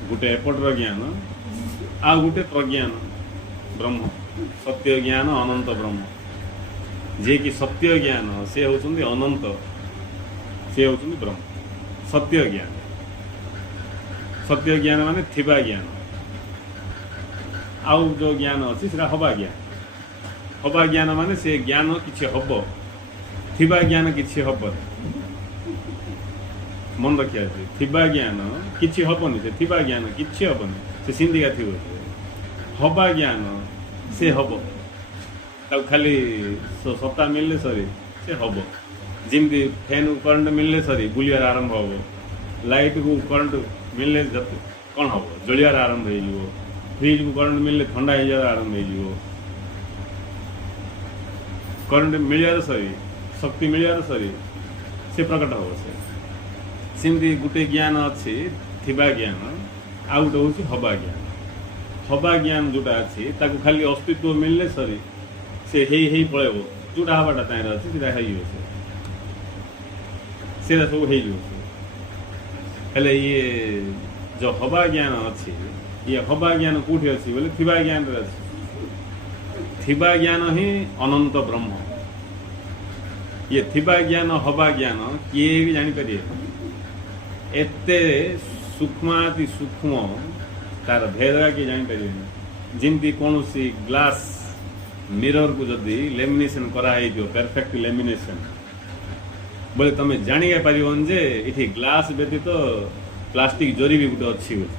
गोटे एपटर ज्ञान आ गोटे प्रज्ञान ब्रह्म सत्य ज्ञान अनंत ब्रह्म जे कि सत्य ज्ञान से होउछन्ति अनंत से होउछन्ति ब्रह्म सत्य ज्ञान माने थिबा ज्ञान आउ जो ज्ञान अच्छी से हवा ज्ञान माने से ज्ञान किछि हब थिबा ज्ञान किछि हब मन रखिया थिबा ज्ञान किछि हबनी से थिबा ज्ञान किछि हबनी से सिंधिका थी हवा ज्ञान से हम खाली सत्ता मिलने सरी से हम जमी फैन को करंट मिलने सरी बुलियार आरंभ हम लाइट को करंट मिलने कौन हम जलियार आरंभ हो फ्रिज को करंट मिलने ठंडा हो जाए आरंभ हो करंट मिलियार सरी शक्ति मिलियार सरी से प्रकट हम से सेमती गोटे ज्ञान अच्छी थिबा ज्ञान आउ गोटे हूँ हवा ज्ञान जोटा अच्छी ताको खाली अस्तित्व मिलने सरी से पड़ेब जोटा हवाटा तार अच्छे से ସେଇଟା ସବୁ ହେଇଯିବ। ହେଲେ ଇଏ ଯେଉଁ ହବା ଜ୍ଞାନ ଅଛି, ଇଏ ହବା ଜ୍ଞାନ କେଉଁଠି ଅଛି ବୋଲେ ଥିବା ଜ୍ଞାନରେ ଅଛି। ଥିବା ଜ୍ଞାନ ହିଁ ଅନନ୍ତ ବ୍ରହ୍ମ। ଇଏ ଥିବା ଜ୍ଞାନ ହବା ଜ୍ଞାନ କିଏ ବି ଜାଣିପାରିବେ। ଏତେ ସୂକ୍ଷ୍ମାତି ସୂକ୍ଷ୍ମ ତାର ଭେଦ କିଏ ଜାଣିପାରିବେନି। ଯେମିତି କୌଣସି ଗ୍ଲାସ୍ ମିରରକୁ ଯଦି ଲେମିନେସନ୍ କରାହେଇଥିବ, ପରଫେକ୍ଟ ଲେମିନେସନ୍, ବୋଲେ ତୁମେ ଜାଣିବା ପାରିବନି ଯେ ଏଠି ଗ୍ଲାସ୍ ବ୍ୟତୀତ ପ୍ଲାଷ୍ଟିକ ଜରି ବି ଗୋଟେ ଅଛି ବୋଲି।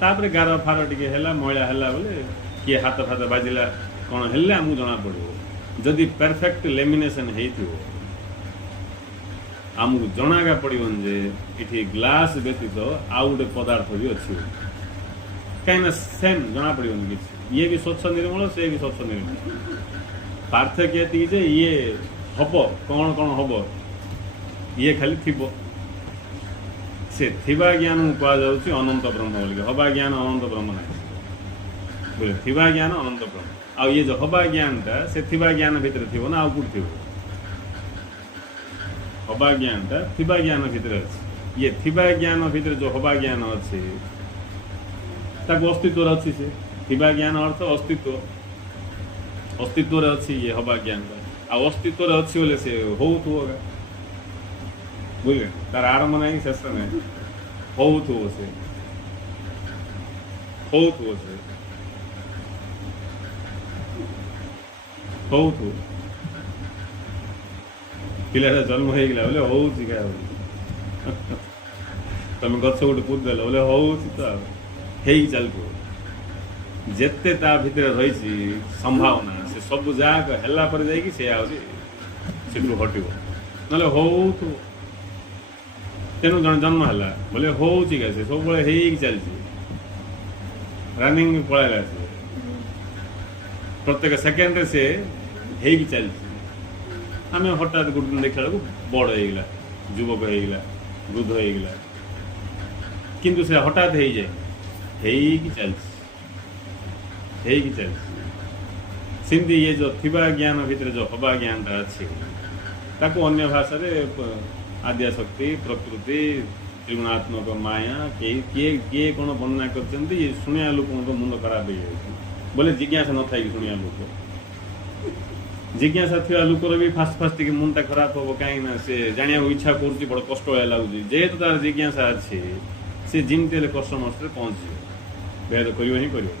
ତାପରେ ଗାର ଫାର ଟିକେ ହେଲା, ମଇଳା ହେଲା ବୋଲେ କିଏ ହାତ ଫାତ ବାଜିଲା କ'ଣ ହେଲେ ଆମକୁ ଜଣାପଡ଼ିବ। ଯଦି ପରଫେକ୍ଟ ଲେମିନେସନ୍ ହେଇଥିବ ଆମକୁ ଜଣାକା ପଡ଼ିବନି ଯେ ଏଠି ଗ୍ଲାସ୍ ବ୍ୟତୀତ ଆଉ ଗୋଟେ ପଦାର୍ଥ ବି ଅଛି। କାହିଁକିନା ସେମ୍ ଜଣାପଡ଼ିବନି କିଛି। ଇଏ ବି ସ୍ୱଚ୍ଛ ନିର୍ମଳ, ସେ ବି ସ୍ୱଚ୍ଛ ନିର୍ମଳ। ପାର୍ଥକ୍ୟ ଏତିକି ଯେ ଇଏ ହବ, କ'ଣ କ'ଣ ହବ, ଇଏ ଖାଲି ଥିବ। ସେ ଥିବା ଜ୍ଞାନକୁ କୁହାଯାଉଛି ଅନନ୍ତ ବ୍ରହ୍ମ ବୋଲିକି। ହବା ଜ୍ଞାନ ଅନନ୍ତ ବ୍ରହ୍ମ ନାହିଁ ବୋଲେ ଥିବା ଜ୍ଞାନ ଅନନ୍ତ ବ୍ରହ୍ମ। ଆଉ ଇଏ ଯେଉଁ ହବା ଜ୍ଞାନଟା ସେ ଥିବା ଜ୍ଞାନ ଭିତରେ ଥିବ ନା ଆଉ କେଉଁଠି ଥିବ? ହବା ଜ୍ଞାନଟା ଥିବା ଜ୍ଞାନ ଭିତରେ ଅଛି। ଇଏ ଥିବା ଜ୍ଞାନ ଭିତରେ ଯେଉଁ ହବା ଜ୍ଞାନ ଅଛି ତାକୁ ଅସ୍ତିତ୍ୱରେ ଅଛି। ସେ ଥିବା ଜ୍ଞାନ ଅର୍ଥ ଅସ୍ତିତ୍ୱ, ଅସ୍ତିତ୍ୱରେ ଅଛି ଇଏ ହବା ଜ୍ଞାନଟା। ଆଉ ଅସ୍ତିତ୍ୱରେ ଅଛି ବୋଲେ ସେ ହଉଥିବ, ବୁଝିଲେ? ତାର ଆରମ୍ଭ ନାହିଁ, ଶେଷ ନାହିଁ, ହଉଥିବ। ସେ ହଉଥିବ, ସେ ହଉଥିବ। ପିଲାଟା ଜନ୍ମ ହେଇଗଲା ବୋଲେ ହଉଛି କା ତମେ ଗଛ ଗୋଟେ ପୋତି ଦେଲ ବୋଲେ ହଉଛି ତ, ଆଉ ହେଇକି ଚାଲିଥିବ। ଯେତେ ତା ଭିତରେ ରହିଛି ସମ୍ଭାବନା ସେ ସବୁ ଯାକ ହେଲା ପରେ ଯାଇକି ସେ ଆହୁରି ସେଠୁ ହଟିବ, ନହେଲେ ହଉଥିବ। ତେଣୁ ଜଣେ ଜନ୍ମ ହେଲା ବୋଲେ ହଉଛି କା ସେ ସବୁବେଳେ ହେଇକି ଚାଲିଛି, ରନିଂ ପଳାଇଲା। ସେ ପ୍ରତ୍ୟେକ ସେକେଣ୍ଡରେ ସେ ହେଇକି ଚାଲିଛି। ଆମେ ହଠାତ୍ ଗୋଟେ ଦିନ ଦେଖିଲା ବେଳକୁ ବଡ଼ ହେଇଗଲା, ଯୁବକ ହେଇଗଲା, ବୃଦ୍ଧ ହେଇଗଲା, କିନ୍ତୁ ସେ ହଠାତ୍ ହେଇଯାଏ, ହେଇକି ଚାଲିଛି, ହେଇକି ଚାଲିଛି। ସେମିତି ଇଏ ଯେଉଁ ଥିବା ଜ୍ଞାନ ଭିତରେ ଯେଉଁ ହବା ଜ୍ଞାନଟା ଅଛି ତାକୁ ଅନ୍ୟ ଭାଷାରେ ଆଦ୍ୟାଶକ୍ତି, ପ୍ରକୃତି, ତ୍ରିଗୁଣାତ୍ମକ ମାୟା, କିଏ କ'ଣ ବର୍ଣ୍ଣନା କରିଛନ୍ତି। ଶୁଣିବା ଲୋକଙ୍କ ମୁଣ୍ଡ ଖରାପ ହେଇଯାଉଛି ବୋଲେ ଜିଜ୍ଞାସା ନଥାଇକି ଶୁଣିବା ଲୋକ। ଜିଜ୍ଞାସା ଥିବା ଲୋକର ବି ଫାଷ୍ଟ ଟିକେ ମୁଣ୍ଡଟା ଖରାପ ହେବ, କାହିଁକିନା ସେ ଜାଣିବାକୁ ଇଚ୍ଛା କରୁଛି, ବଡ଼ କଷ୍ଟ ଭଳିଆ ଲାଗୁଛି। ଯେହେତୁ ତାର ଜିଜ୍ଞାସା ଅଛି ସେ ଯେମିତି ହେଲେ କଷ୍ଟ ମଷ୍ଟରେ ପହଞ୍ଚିବ, ଭେଦ କରିବ ହିଁ କରିବ।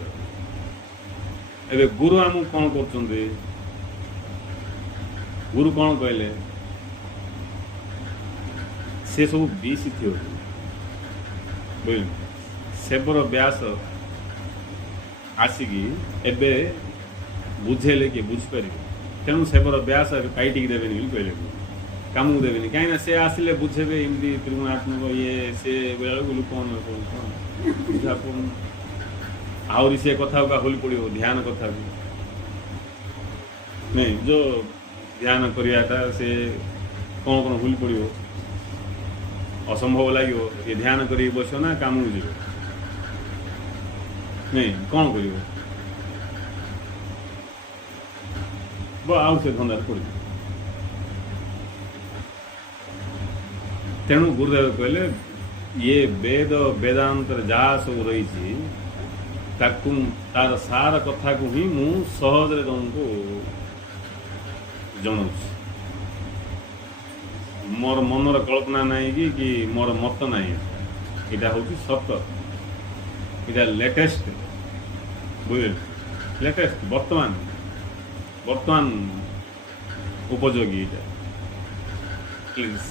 ଏବେ ଗୁରୁ ଆମକୁ କ'ଣ କରୁଛନ୍ତି? ଗୁରୁ କ'ଣ କହିଲେ? ସେ ସବୁ ବିସି ଥିବ, ବୁଝିଲେ? ସେବର ବ୍ୟାସ ଆସିକି ଏବେ ବୁଝେଇଲେ କିଏ ବୁଝିପାରିବେ? ତେଣୁ ସେବର ବ୍ୟାସ ପାଇଟିକି ଦେବେନି ବୋଲି କହିଲେ, କାମକୁ ଦେବେନି। କାହିଁକିନା ସେ ଆସିଲେ ବୁଝେଇବେ ଏମିତି ତ୍ରିଗୁଣାତ୍ମକ ଇଏ ସେ ବେଳକୁ ଲୋକମାନେ ବୁଝା ପଡ଼ୁନି। ଆହୁରି ସେ କଥାକୁ ହୋଲି ପଡ଼ିବ, ଧ୍ୟାନ କଥାକୁ ନାଇଁ, ଯେଉଁ ଧ୍ୟାନ କରିବାଟା ସେ କ'ଣ କ'ଣ ହୋଲି ପଡ଼ିବ, ଅସମ୍ଭବ ଲାଗିବ। ଏ ଧ୍ୟାନ କରିକି ବସିବ ନା କାମକୁ ଯିବ? ନାଇଁ, କ'ଣ କରିବ? ଆଉ ସେ ଧନ୍ଦାରେ ପଡ଼ିଯିବ। ତେଣୁ ଗୁରୁଦେବ କହିଲେ ଇଏ ବେଦ ବେଦାନ୍ତରେ ଯାହା ସବୁ ରହିଛି ତାକୁ ତାର ସାର କଥାକୁ ହିଁ ମୁଁ ସହଜରେ ତୁମକୁ ଜଣାଉଛି। ମୋର ମନର କଳ୍ପନା ନାହିଁ କି ମୋର ମତ ନାହିଁ, ଏଇଟା ହେଉଛି ସତ, ଏଇଟା ଲେଟେଷ୍ଟ, ବୁଝିଲେ? ଲେଟେଷ୍ଟ ବର୍ତ୍ତମାନ ଉପଯୋଗୀ ଏଇଟା।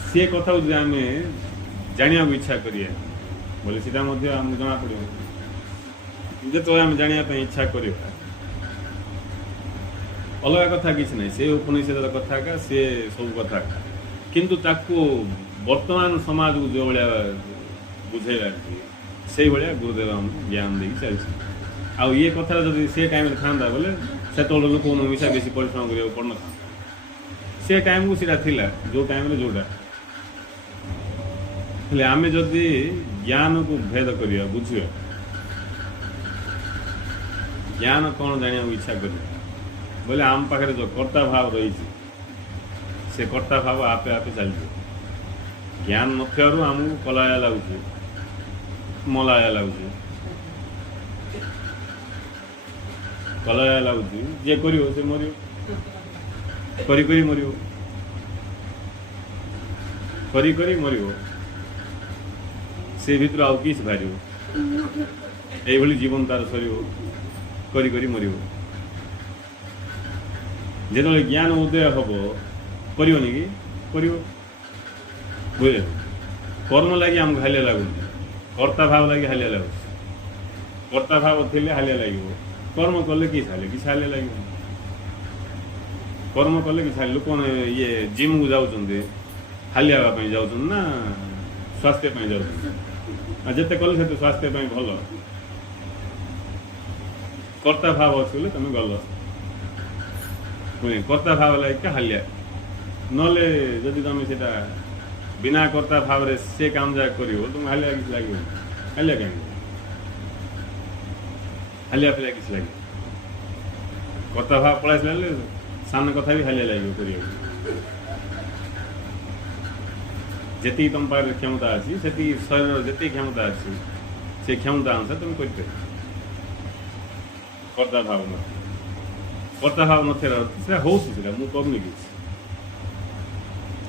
ସେ କଥାକୁ ଯଦି ଆମେ ଜାଣିବାକୁ ଇଚ୍ଛା କରିବା ବୋଲେ ସେଇଟା ମଧ୍ୟ ଆମକୁ ଜଣାପଡ଼ିବ। ଯେତେବେଳେ ଆମେ ଜାଣିବା ପାଇଁ ଇଚ୍ଛା କରିବା ଅଲଗା କଥା କିଛି ନାହିଁ, ସେ ଉପନିଷଦର କଥା ଏକା, ସେ ସବୁ କଥା ଏକା, କିନ୍ତୁ ତାକୁ ବର୍ତ୍ତମାନ ସମାଜକୁ ଯେଉଁ ଭଳିଆ ବୁଝେଇବା ସେଇଭଳିଆ ଗୁରୁଦେବ ଆମକୁ ଜ୍ଞାନ ଦେଇକି ଚାଲିଛି। ଆଉ ଇଏ କଥା ଯଦି ସେ ଟାଇମ୍ରେ ଥାନ୍ତା ବୋଲେ ସେତେବେଳେ ଲୋକମାନଙ୍କୁ ମିଶା ବେଶୀ ପରିଶ୍ରମ କରିବାକୁ ପଡ଼ିନଥାନ୍ତା। ସେ ଟାଇମ୍କୁ ସେଇଟା ଥିଲା, ଯେଉଁ ଟାଇମ୍ରେ ଯେଉଁଟା। ହେଲେ ଆମେ ଯଦି ଜ୍ଞାନକୁ ଭେଦ କରିବା, ବୁଝିବା, ଜ୍ଞାନ କ'ଣ ଜାଣିବାକୁ ଇଚ୍ଛା କରିବା ବୋଲେ ଆମ ପାଖରେ ଯେଉଁ କର୍ତ୍ତା ଭାବ ରହିଛି से कर्ता भाव आपे आपे चलते ज्ञान नथिबारु आमको कलाया लगुच मलाया लगुच कलाया लगुच जे करियो से मरियो करी करी मरियो करी करी मरियो से भितर आउ किछ बाहरियो एभली जीवन तार सरियो करी करी मरियो जेतले ज्ञान उदय हम करनी कि करियो बुझे कर्म लगी आमको हालिया लगुन कर्ता भाव लगी हालिया लगुच कर्ता भाव थे हालिया लगे कर्म कले कि किसी हालिया लगे कर्म कले कि लोक ये जिम को जाऊँ हालिया जाऊँ ना स्वास्थ्य जाऊँ जिते कले से स्वास्थ्य भल कर्ता भाव अच्छे तुम गल कर्ता भाव लगे क्या हालिया नले जदि तुम से बिना कर्ता भाव से काम जा कर तुम हालिया किसी लगे हालिया कहीं हालिया फिलिया किसी लगे कर्ता भाव पलैसा सान कथा भी हालिया लगे कर जी तुम पाखे क्षमता अच्छी से शरीर जी क्षमता अच्छी से क्षमता अनुसार तुम कर कर्ता भाव न कर्ता भाव ना हो मुझे कि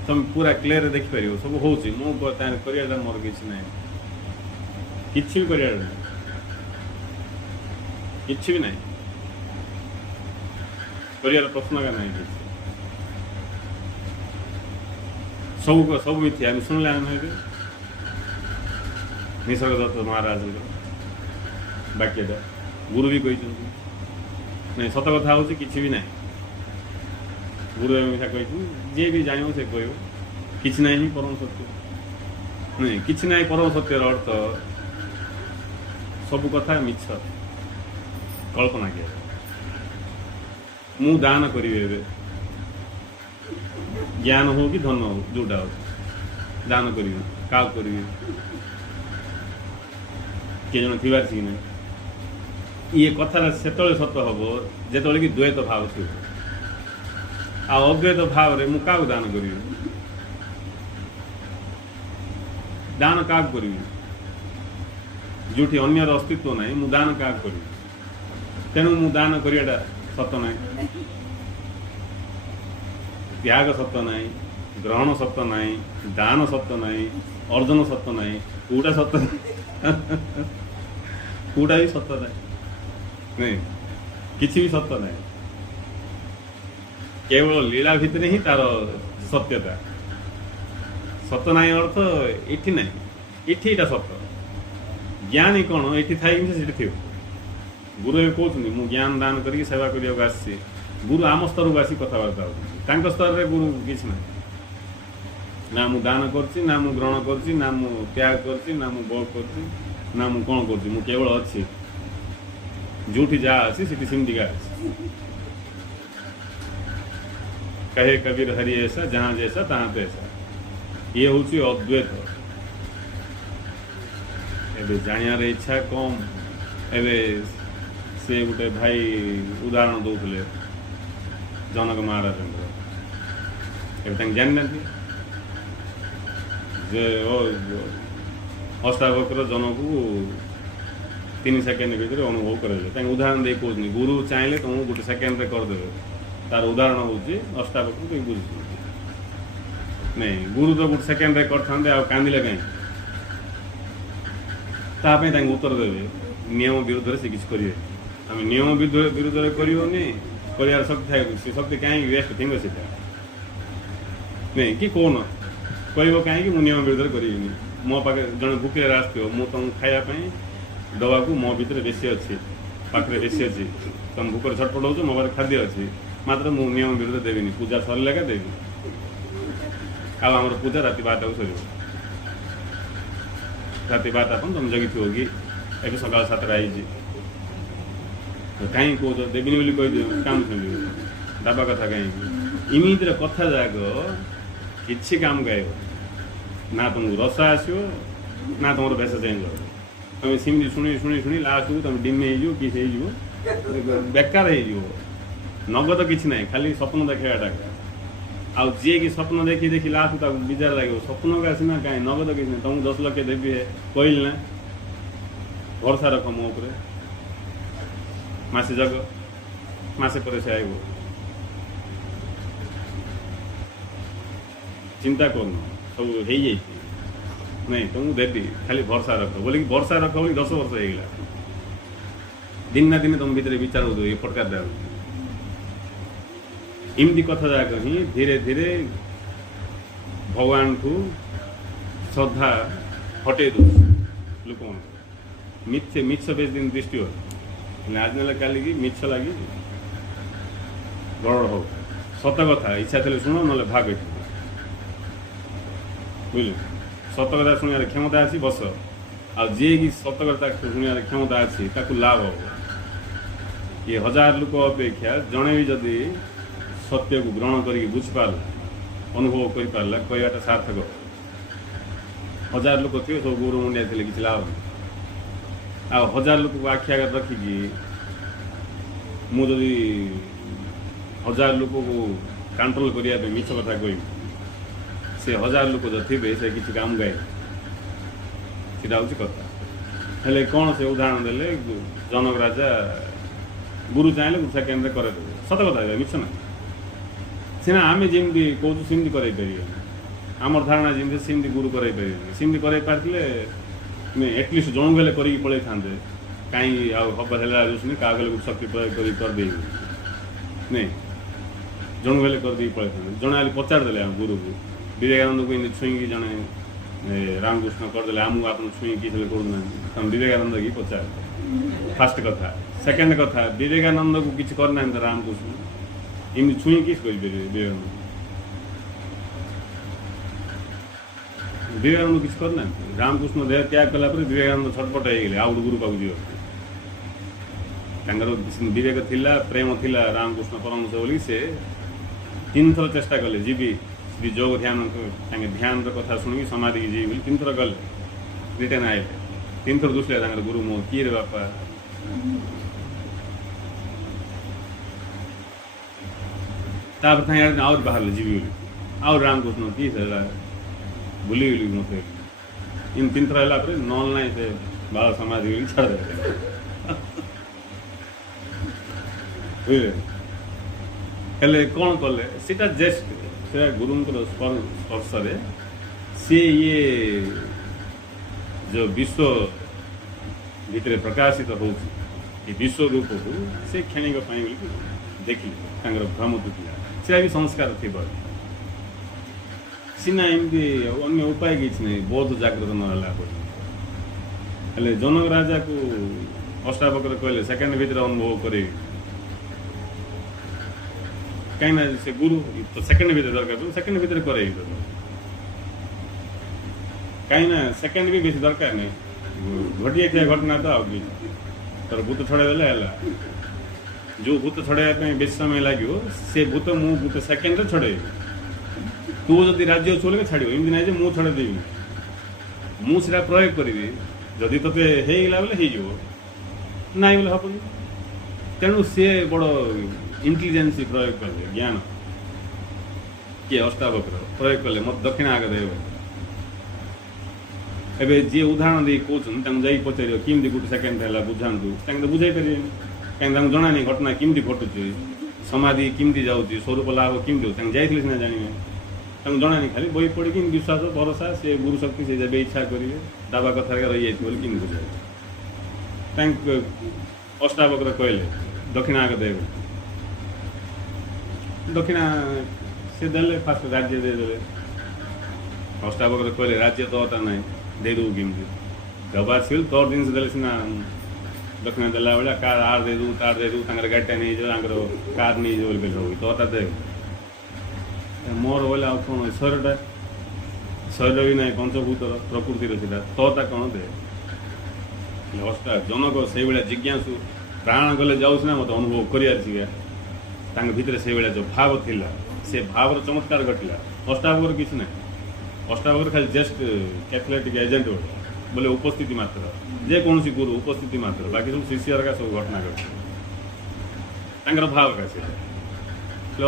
तुम पूरा क्लीयर देखिपर सब हो मुझे मोर किसी ना किसी भी किसी भी ना कर प्रश्न का नहीं सब सब मिथ्या आम शुणिले निसर्ग दत्त महाराज वाक्यटा गुरु भी कही नहीं सत कथा हूँ कि भी ना गुरु कही जी भी जान से कह कि ना ही परम सत्य नहीं कि ना परम सत्यर अर्थ सब कथा मिछ कल्पना किया मु दान करी ज्ञान हो कि धन हो जोटा हो दान करी क्या करी किए जन थी कि ना ये कथा से सत हम जो कि द्वैत भाव थी अद्वैत भाव रे क्या दान करी दान क्या करी जोटी अन्यर अस्तित्व ना मु दान क्या करी तेणु मु दान करियाटा सत ना त्याग सत ना ग्रहण सत ना दान सत ना अर्जन सत ना कूटा सत कूटा भी सत ना नहीं किसी भी सत्य ना केवल लीला भितर ही तार सत्यता सत्य ना अर्थ इठी ना इठीटा सत्य ज्ञान ही कौन ये थी थी गुरु ए कहते मु ज्ञान दान करके सेवा करने आसी गुरु आम स्तर को आसी कथबार्ता हो स्तर में गुरु किसी ना ना मु दान करछि ना मु ग्रहण करछि ना मु त्याग करछि ना मु बल करछि ना मु कौन करछि मु केवल अच्छी जोठी जा अच्छी सिटी सिमटिका कहे कबीर हरि ऐसा जहाँ जैसा तहाँ तैसा ये हूँ अद्वैत एवं जानियार इच्छा कम एवं से गोटे भाई उदाहरण दौले जनक महाराज एवं जाना जे अष्टावक्र जनक 3 सेकेंड भर अनुभव करें उदाहरण दे कहते गुरु चाहिए तुमको गोटे सेकेंड करदे तार उदाहरण हूँ अष्टावक्र तुम बुझ नहीं गुरु तो गोटे सेकेंड करते कांदिले कहीं उत्तर देवे नियम विरुद्ध से किसी करेंगे आम नियम विरुद्ध करनी कर शक्ति थाए से शक्ति कहीं वेस्ट थी से नहीं कि कौन कह कहीं मुझे नियम विरुद्ध करी मो पाखे जड़े भूखे आसो मुझे तुमको खायापी दवा को मो भीतर बेसी अच्छी पाखे बेसी अच्छी तुम भूख छटपट हो मो पाखे खाद्य अच्छी मात्र मु नियम विरुद्ध देवी पूजा सरले का देवी आम पूजा राति 12 को सर राति 12 तुम जगी थो कि ए सकाल 7 आई कहीं कौच देवी बोली कह काम सुन दबा कथा कहीं इमितिर कथा जाक कि काम गायब ना तुमको रस आसो ना तुम भेष चेंज हो तुम सेमती शुणी शुणी शुणी लास्ट को तुम डिम हो किसी बेकार हो नगद किसी ना खाली स्वप्न देखाटा ଆଉ ଯିଏ କି ସ୍ୱପ୍ନ ଦେଖି ଦେଖି ଲାଷ୍ଟ ତାକୁ ବିଜାର ଲାଗିବ ସ୍ୱପ୍ନକୁ ଆସିନା କାହିଁ ନଗଦ କିଛି ନାହିଁ ତମକୁ 10 ଲକ୍ଷ ଦେବି କହିଲି ନା ଭରସା ରଖ ମୋ ଉପରେ ମାସେ ଜଗ ମାସେ ପରେ ସେ ଆଇବ ଚିନ୍ତା କରୁନ ସବୁ ହେଇଯାଇଛି ନାଇଁ ତମକୁ ଦେବି ଖାଲି ଭରସା ରଖ ବୋଲିକି ଭରସା ରଖ ବୋଲି 10 ବର୍ଷ ହେଇଗଲା ଦିନ ନା ଦିନ ତମ ଭିତରେ ବିଚାର ହଉଥିବ ଏ ଫଟକା ଦେବ ଏମିତି କଥା ଯାକ ହିଁ ଧୀରେ ଧୀରେ ଭଗବାନଠୁ ଶ୍ରଦ୍ଧା ହଟେଇ ଦେଉଛି ଲୋକମାନଙ୍କୁ ମିଛ ବେଶ ଦିନ ଦୃଷ୍ଟି ହଉ ଆଜି ନେଲେ କାଲିକି ମିଛ ଲାଗି ଗଡ଼ ହଉ ସତ କଥା ଇଚ୍ଛା ଥିଲେ ଶୁଣ ନହେଲେ ଭାଗ ବୁଝିଲୁ ସତ କଥା ଶୁଣିବାର କ୍ଷମତା ଅଛି ବସ ଆଉ ଯିଏକି ସତ କଥା ଶୁଣିବାର କ୍ଷମତା ଅଛି ତାକୁ ଲାଭ ହବ ଇଏ 1000 ଲୋକ ଅପେକ୍ଷା ଜଣେ ବି ଯଦି ସତ୍ୟକୁ ଗ୍ରହଣ କରିକି ବୁଝିପାରିଲା ଅନୁଭବ କରିପାରିଲା କହିବାଟା ସାର୍ଥକ 1000 ଲୋକ ଥିବେ ସବୁ ଗୁରୁ ମୁଣ୍ଡିଆ ଥିଲେ କିଛି ଲାଭ ନାହିଁ ଆଉ 1000 ଲୋକକୁ ଆଖି ଆଗରେ ରଖିକି ମୁଁ ଯଦି 1000 ଲୋକକୁ କଣ୍ଟ୍ରୋଲ କରିବା ପାଇଁ ମିଛ କଥା କହିବି ସେ 1000 ଲୋକ ଯଦି ଥିବେ ସେ କିଛି କାମ ଗାଏ ସେଟା ହେଉଛି କଥା ହେଲେ କ'ଣ ସେ ଉଦାହରଣ ଦେଲେ ଜନକ ରାଜା ଗୁରୁ ଚାହିଁଲେ ସେକେଣ୍ଡରେ କରେଇଦେବେ ସତ କଥା ମିଛ ନାହିଁ ସିନା ଆମେ ଯେମିତି କହୁଛୁ ସେମିତି କରେଇ ପାରିବେନି ଆମର ଧାରଣା ଯେମିତି ସେମିତି ଗୁରୁ କରେଇ ପାରିବେନି ସେମିତି କରେଇ ପାରିଥିଲେ ଏଟଲିଷ୍ଟ ଜଣକୁ ହେଲେ କରିକି ପଳେଇଥାନ୍ତେ କାହିଁକି ଆଉ ହବ ହେଲା ଆସୁନି କାହାକୁ ହେଲେ ଶକ୍ତି ପ୍ରୟୋଗ କରିକି କରିଦେଇବି ନାଇଁ ଜଣକୁ ହେଲେ କରିଦେଇକି ପଳେଇଥାନ୍ତେ ଜଣେ ହେଲେ ପଚାରିଦେଲେ ଆମ ଗୁରୁକୁ ବିବେକାନନ୍ଦକୁ ଏମିତି ଛୁଇଁକି ଜଣେ ରାମକୃଷ୍ଣ କରିଦେଲେ ଆମକୁ ଆପଣ ଛୁଇଁକି ହେଲେ କରୁନାହାନ୍ତି ତମେ ବିବେକାନନ୍ଦ କି ପଚାର ଫାଷ୍ଟ କଥା ସେକେଣ୍ଡ କଥା ବିବେକାନନ୍ଦକୁ କିଛି କରିନାହାନ୍ତି ରାମକୃଷ୍ଣ ଏମିତି ଛୁଇଁ କିସ୍ କରିପାରିବେ ବିବେକାନନ୍ଦ କିଛି କରିନାହାନ୍ତି ରାମକୃଷ୍ଣ ଦେହ ତ୍ୟାଗ କଲା ପରେ ବିବେକାନନ୍ଦ ଛଟପଟ ହେଇଗଲେ ଆଉ ଗୋଟେ ଗୁରୁ ପାଖକୁ ଯିବ ତାଙ୍କର ବିବେକ ଥିଲା ପ୍ରେମ ଥିଲା ରାମକୃଷ୍ଣ ପରମହଂସ ବୋଲି ସେ 3 ଥର ଚେଷ୍ଟା କଲେ ଯିବି ଶ୍ରୀ ଯୋଗ ଧ୍ୟାନ ତାଙ୍କେ ଧ୍ୟାନର କଥା ଶୁଣିକି ସମାଧିକି ଯିବି ବୋଲି 3 ଥର ଗଲେ ରିଟର୍ନ ଆଇଲେ 3 ଥର ଦୁସିଲେ ତାଙ୍କର ଗୁରୁ ମୋ କିଏ ରେ ବାପା ତାପରେ ତାଙ୍କେ ଆହୁରି ବାହାରିଲେ ଯିବି ବୋଲି ଆଉ ରାମକୃଷ୍ଣ କି ହେଲା ଭୁଲିଗଲି ମୋତେ ଏମିତି 3 ଥର ହେଲା ପରେ ନହେଲେ ନାହିଁ ସେ ବାଳ ସମାଧି ବୋଲି ଛାଡ଼ିଦେଲେ ବୁଝିଲେ ହେଲେ କ'ଣ କଲେ ସେଟା ଜଷ୍ଟ ସେଟା ଗୁରୁଙ୍କର ସ୍ପର୍ଶରେ ସିଏ ଇଏ ଯେଉଁ ବିଶ୍ୱ ଭିତରେ ପ୍ରକାଶିତ ହେଉଛି ଏ ବିଶ୍ୱ ରୂପକୁ ସେ କ୍ଷଣିକ ପାଇଁ ବୋଲି ଦେଖିଲେ ତାଙ୍କର ଭ୍ରମ ଥିଲା ସେଟା ବି ସଂସ୍କାର ଥିବ ସିନା ଏମିତି ଅନ୍ୟ ଉପାୟ କିଛି ନାହିଁ ବହୁତ ଜାଗ୍ରତ ନ ହେଲା ପର୍ଯ୍ୟନ୍ତ ହେଲେ ଜନକ ରାଜାକୁ ଅଷ୍ଟାବକ୍ର କହିଲେ ସେକେଣ୍ଡ ଭିତରେ ଅନୁଭବ କରିବି କାହିଁକିନା ସେ ଗୁରୁ ତ ସେକେଣ୍ଡ ଭିତରେ ଦରକାର ସେକେଣ୍ଡ ଭିତରେ କରେଇବି ତ କାହିଁକିନା ସେକେଣ୍ଡ ବି ବେଶୀ ଦରକାର ନାହିଁ ଘଟିଯାଇଥିବା ଘଟଣା ତ ଆଉ କିଛି ତାର ଭୂତ ଛଡ଼େଇ ଦେଲେ ହେଲା ଯେଉଁ ଭୂତ ଛଡ଼େଇବା ପାଇଁ ବେଶୀ ସମୟ ଲାଗିବ ସେ ଭୂତ ମୁଁ ଗୋଟେ ସେକେଣ୍ଡରେ ଛଡ଼େଇବି ତୁ ଯଦି ରାଜ୍ୟ ଅଛୁ ବୋଲେ ଛାଡ଼ିବ ଏମିତି ନାହିଁ ଯେ ମୁଁ ଛଡ଼େଇ ଦେବି ମୁଁ ସେଟା ପ୍ରୟୋଗ କରିବି ଯଦି ତୋତେ ହେଇଗଲା ବୋଲେ ହେଇଯିବ ନାହିଁ ବୋଲେ ହେବନି ତେଣୁ ସିଏ ବଡ଼ ଇଣ୍ଟେଲିଜେନ୍ସି ପ୍ରୟୋଗ କଲେ ଜ୍ଞାନ କିଏ ଅଷ୍ଟାବକ୍ର ପ୍ରୟୋଗ କଲେ ମୋତେ ଦକ୍ଷିଣ ଆଗ ଦେବ ଏବେ ଯିଏ ଉଦାହରଣ ଦେଇ କହୁଛନ୍ତି ତାଙ୍କୁ ଯାଇକି ପଚାରିବ କେମିତି ଗୋଟେ ସେକେଣ୍ଡ ହେଲା ବୁଝାନ୍ତୁ ତାଙ୍କୁ ତ ବୁଝାଇ ପାରିବେନି କାହିଁକି ତାଙ୍କୁ ଜଣାନି ଘଟଣା କେମିତି ଘଟୁଛି ସମାଧି କେମିତି ଯାଉଛି ସ୍ୱରୂପ ଲାଭ କେମିତି ହେଉଛି ତାଙ୍କୁ ଯାଇଥିଲେ ସିନା ଜାଣିବେ ତାଙ୍କୁ ଜଣାନି ଖାଲି ବହି ପଢ଼ିକି ବିଶ୍ୱାସ ଭରସା ସେ ଗୁରୁ ଶକ୍ତି ସେ ଯେବେ ଇଚ୍ଛା କରିବେ ଦାବା କଥାରେ ରହିଯାଇଥିବ ବୋଲି କେମିତି ବୁଝାଇବେ ତାଙ୍କୁ ଅଷ୍ଟାବକ୍ର କହିଲେ ଦକ୍ଷିଣ ଆଗ ଦେବ ଦକ୍ଷିଣା ସେ ଦେଲେ ଫାଷ୍ଟ ରାଜ୍ୟ ଦେଇଦେଲେ ଅଷ୍ଟାବକ୍ର କହିଲେ ରାଜ୍ୟ ତୋଟା ନାହିଁ ଦେଇଦେବୁ କେମିତି ଦେବା ছিল ତୋର ଜିନିଷ ଦେଲେ ସିନା ଦକ୍ଷିଣା ଦେଲା ଭଳିଆ କାର୍ ଆର୍ ଦେଇଦେବୁ ତାର ଦେଇଦେବୁ ତାଙ୍କର ଗାଡ଼ିଟା ନେଇଯିବ ତାଙ୍କର କାର୍ ନେଇଯିବ ବୋଲି କହିଲେ ହଉ ତୋଟା ଦେବ ମୋର ବୋଇଲେ ଆଉ କ'ଣ ଶରୀର ବି ନାହିଁ ପଞ୍ଚଭୂତର ପ୍ରକୃତିର ସେଟା ତୋଟା କ'ଣ ଦେ ଅଷ୍ଟା ଜନକ ସେଇଭଳିଆ ଜିଜ୍ଞାସୁ ପ୍ରାଣ ଗଲେ ଯାଉଛି ନା ମୋତେ ଅନୁଭବ କରିବାର ଶିଖା ତାଙ୍କ ଭିତରେ ସେଇଭଳିଆ ଯେଉଁ ଭାବ ଥିଲା ସେ ଭାବର ଚମତ୍କାର ଘଟିଲା ଅଷ୍ଟାବକ୍ର କିଛି ନାହିଁ ଅଷ୍ଟାବକ୍ର ଖାଲି ଜଷ୍ଟ କ୍ୟାଥଲେଟିକ୍ ଏଜେଣ୍ଟ ବୋଲେ ଉପସ୍ଥିତି ମାତ୍ର ଯେକୌଣସି ଗୁରୁ ଉପସ୍ଥିତି ମାତ୍ର ବାକି ସବୁ ଶିଷ୍ୟର ସବୁ ଘଟଣା ଘଟେ ତାଙ୍କର ଭାବ କା ସେ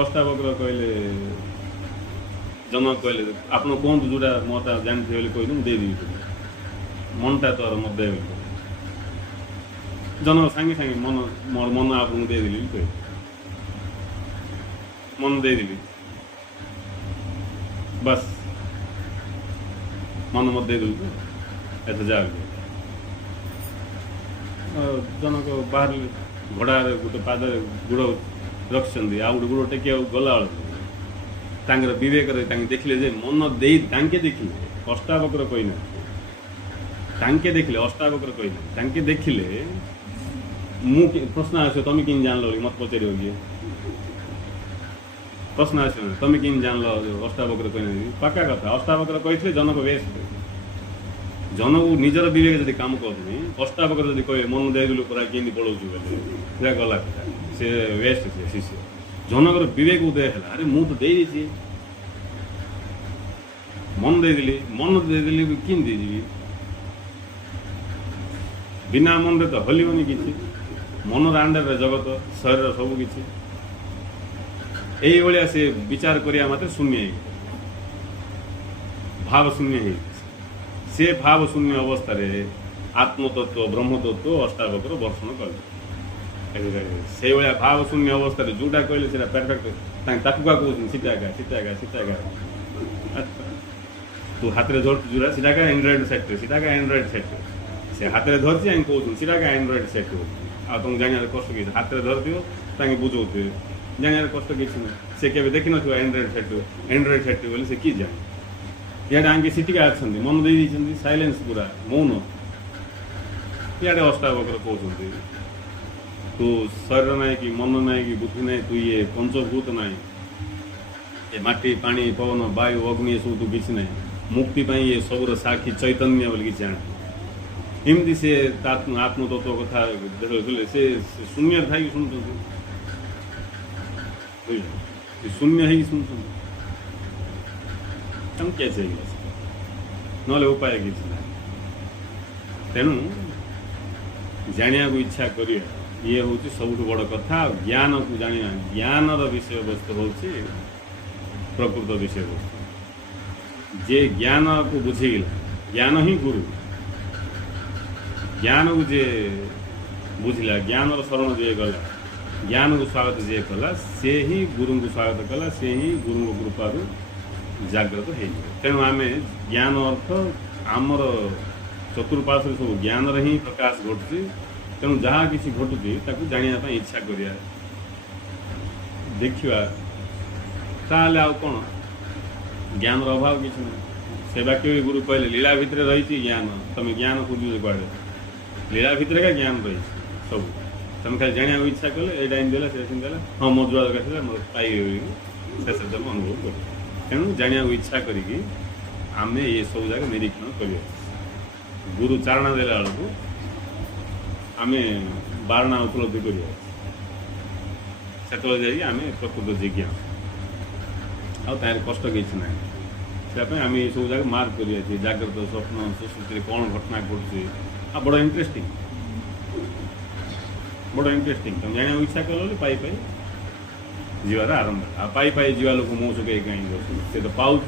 ଅଷ୍ଟାବକ୍ର କହିଲେ जनक कहले आप कहतु जोटा मोटा जानते बोले कहले मुझे देदेवी मनटा तो मत दे जनक सांगे सांगे मन मोर मन आपको देदेली कह मन देदेली बस मन मत देदेलु एत जाग जनक बाहर घोड़ा गोटे पाद गुड़ रखिंट आ गोटे गुड़ टेक गला विवेक देखिले जे मन दे देखिले अष्टावक्र कही ना देखिले अष्टावक्र कही ना देखिले मु प्रश्न आस तुम कि जान मत पचार किए प्रश्न आस तुम कि जान अष्टावक्र कही पक्का कथा अष्टावक्र कही जनक बेस जनक निजर विवेक जब काम करनी अष्टावक्र जब कहे मन देदेलु पूरा कि पढ़ाऊँ बोले गला से वेस्ट से शिष्य जनकर विवेक उदय है अरे मु तो देदेছি मन देदेली कि देदेवी बिना मन रे तो हलिबनी किछि मनर अंडर जगत शरीर सब किछि एई से विचार करिया मात्र शून्य भाव शून्य से भाव शून्य अवस्था रे आत्मतत्व ब्रह्मतत्व अष्टावक्र वर्षण कले से भाव शून्य अवस्था जोटा कहले से परफेक्ट ताकुआ कहते सीता तू हाथ में धरती जोड़ा सीटा का एंड्रॉइड सेट से हाथ में धरती कहते सीटा का एंड्रॉइड सेट हो तुम जान कष्ट कि हाथ में धरती बुझाऊे जान कष्ट किसी से केवे देखी न एंड्रॉइड सेट बोले से कि जाए इे आगे सीटिका अच्छा मन दे साइलेंस पूरा मौन इे अष्टावक्र कहते तू शरीर ना कि मन ना कि बुद्धि ना तू ये पंचभूत ना ये माटी पानी पवन वायु अग्नि सब तू किसी ना मुक्ति ये सबूर साक्षी चैतन्य बोल कि जान एमती से आत्मतत्व कथा देखले से शून्य था कि शुणुं शून्य है कि शुणुं कैसे ना उपाय किसी ना तेणु जाना को इच्छा करिए ये हूँ सब बड़ कथा ज्ञान को जाना ज्ञान विषय वस्तु हूँ प्रकृत विषय वस्तु जे ज्ञान को बुझेगा ज्ञान ही गुरु ज्ञान को जे बुझला ज्ञान शरण जे गला ज्ञान को स्वागत जे कला से ही गुरु को स्वागत कला से ही गुरु कृपा जागृत हो तेणु आम ज्ञान अर्थ आमर चतुर्पार्श्व सब ज्ञान ही प्रकाश घटुची तेणु जहाँ किसी घटुची जाना इच्छा करिया देखा ताले आ कौन ज्ञान अभाव किसी ना से वाक्य भी गुरु कहले लीला भितर रही ज्ञान तुम ज्ञान खोज कड़े लीला भितर का ज्ञान रही सब तुम खाली जाना इच्छा कले ये टाइम देला से देला हाँ मो जो दरकार मोर पाई शेष तुम अनुभव कर तेणु जाना इच्छा करी आम ये सब जगह निरीक्षण कर गुरु चारणा देला बेलू आम बारणा उपलब्धि कर आम प्रकृत जिज्ञा आर कष्ट किसी ना से आम ये सब जगह मार्क कर जाग्रत स्वप्न सुश्रुति कौन घटना घटुचे बड़ा इंटरेस्टिंग तुम जाना इच्छा कल पाई जीवार आरंभ पाई जीवा लोक मो सुखे कहीं से तो पाँच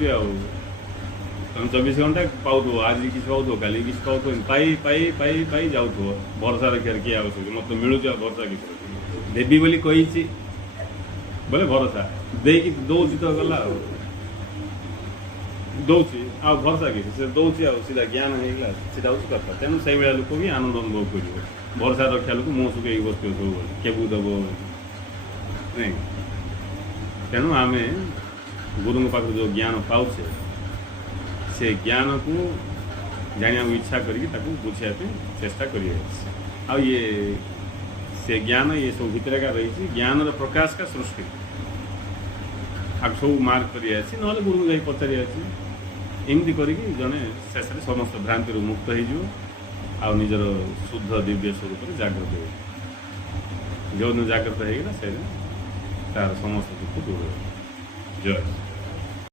तुम 24 घंटा पाऊ आज किसी पाऊ काली किसी पाऊ पाई पाई पाई पाई जाऊ भरोसा रखार किए आवश्यक मत मिलूँ भरोसा किसी देवी बोली कही बोले भरोसा देकी दौची तो गला दौची आ भरोसा किसी से दौची सीधा ज्ञान होगा सीधा हूँ कथा तेणु से लोक भी आनंद अनुभव कर भरोसा रखा लोक मुँह सुखे बस सब केबू दब नहीं तेणु आम गुरु पाख जो ज्ञान पाचे से ज्ञान को जाना इच्छा करके बुझापी चेष्टा कर ये से ज्ञान ये सब भितर का रही ज्ञान प्रकाश का सृष्टि आप सब मार्क कर गुरु जा पचारि एमती करके जड़े शेष समस्त भ्रांति मुक्त हो निजर शुद्ध दिव्य स्वरूप जागृत हो जो दिन जागृत होगा से तार समस्त दुख दूर हो जय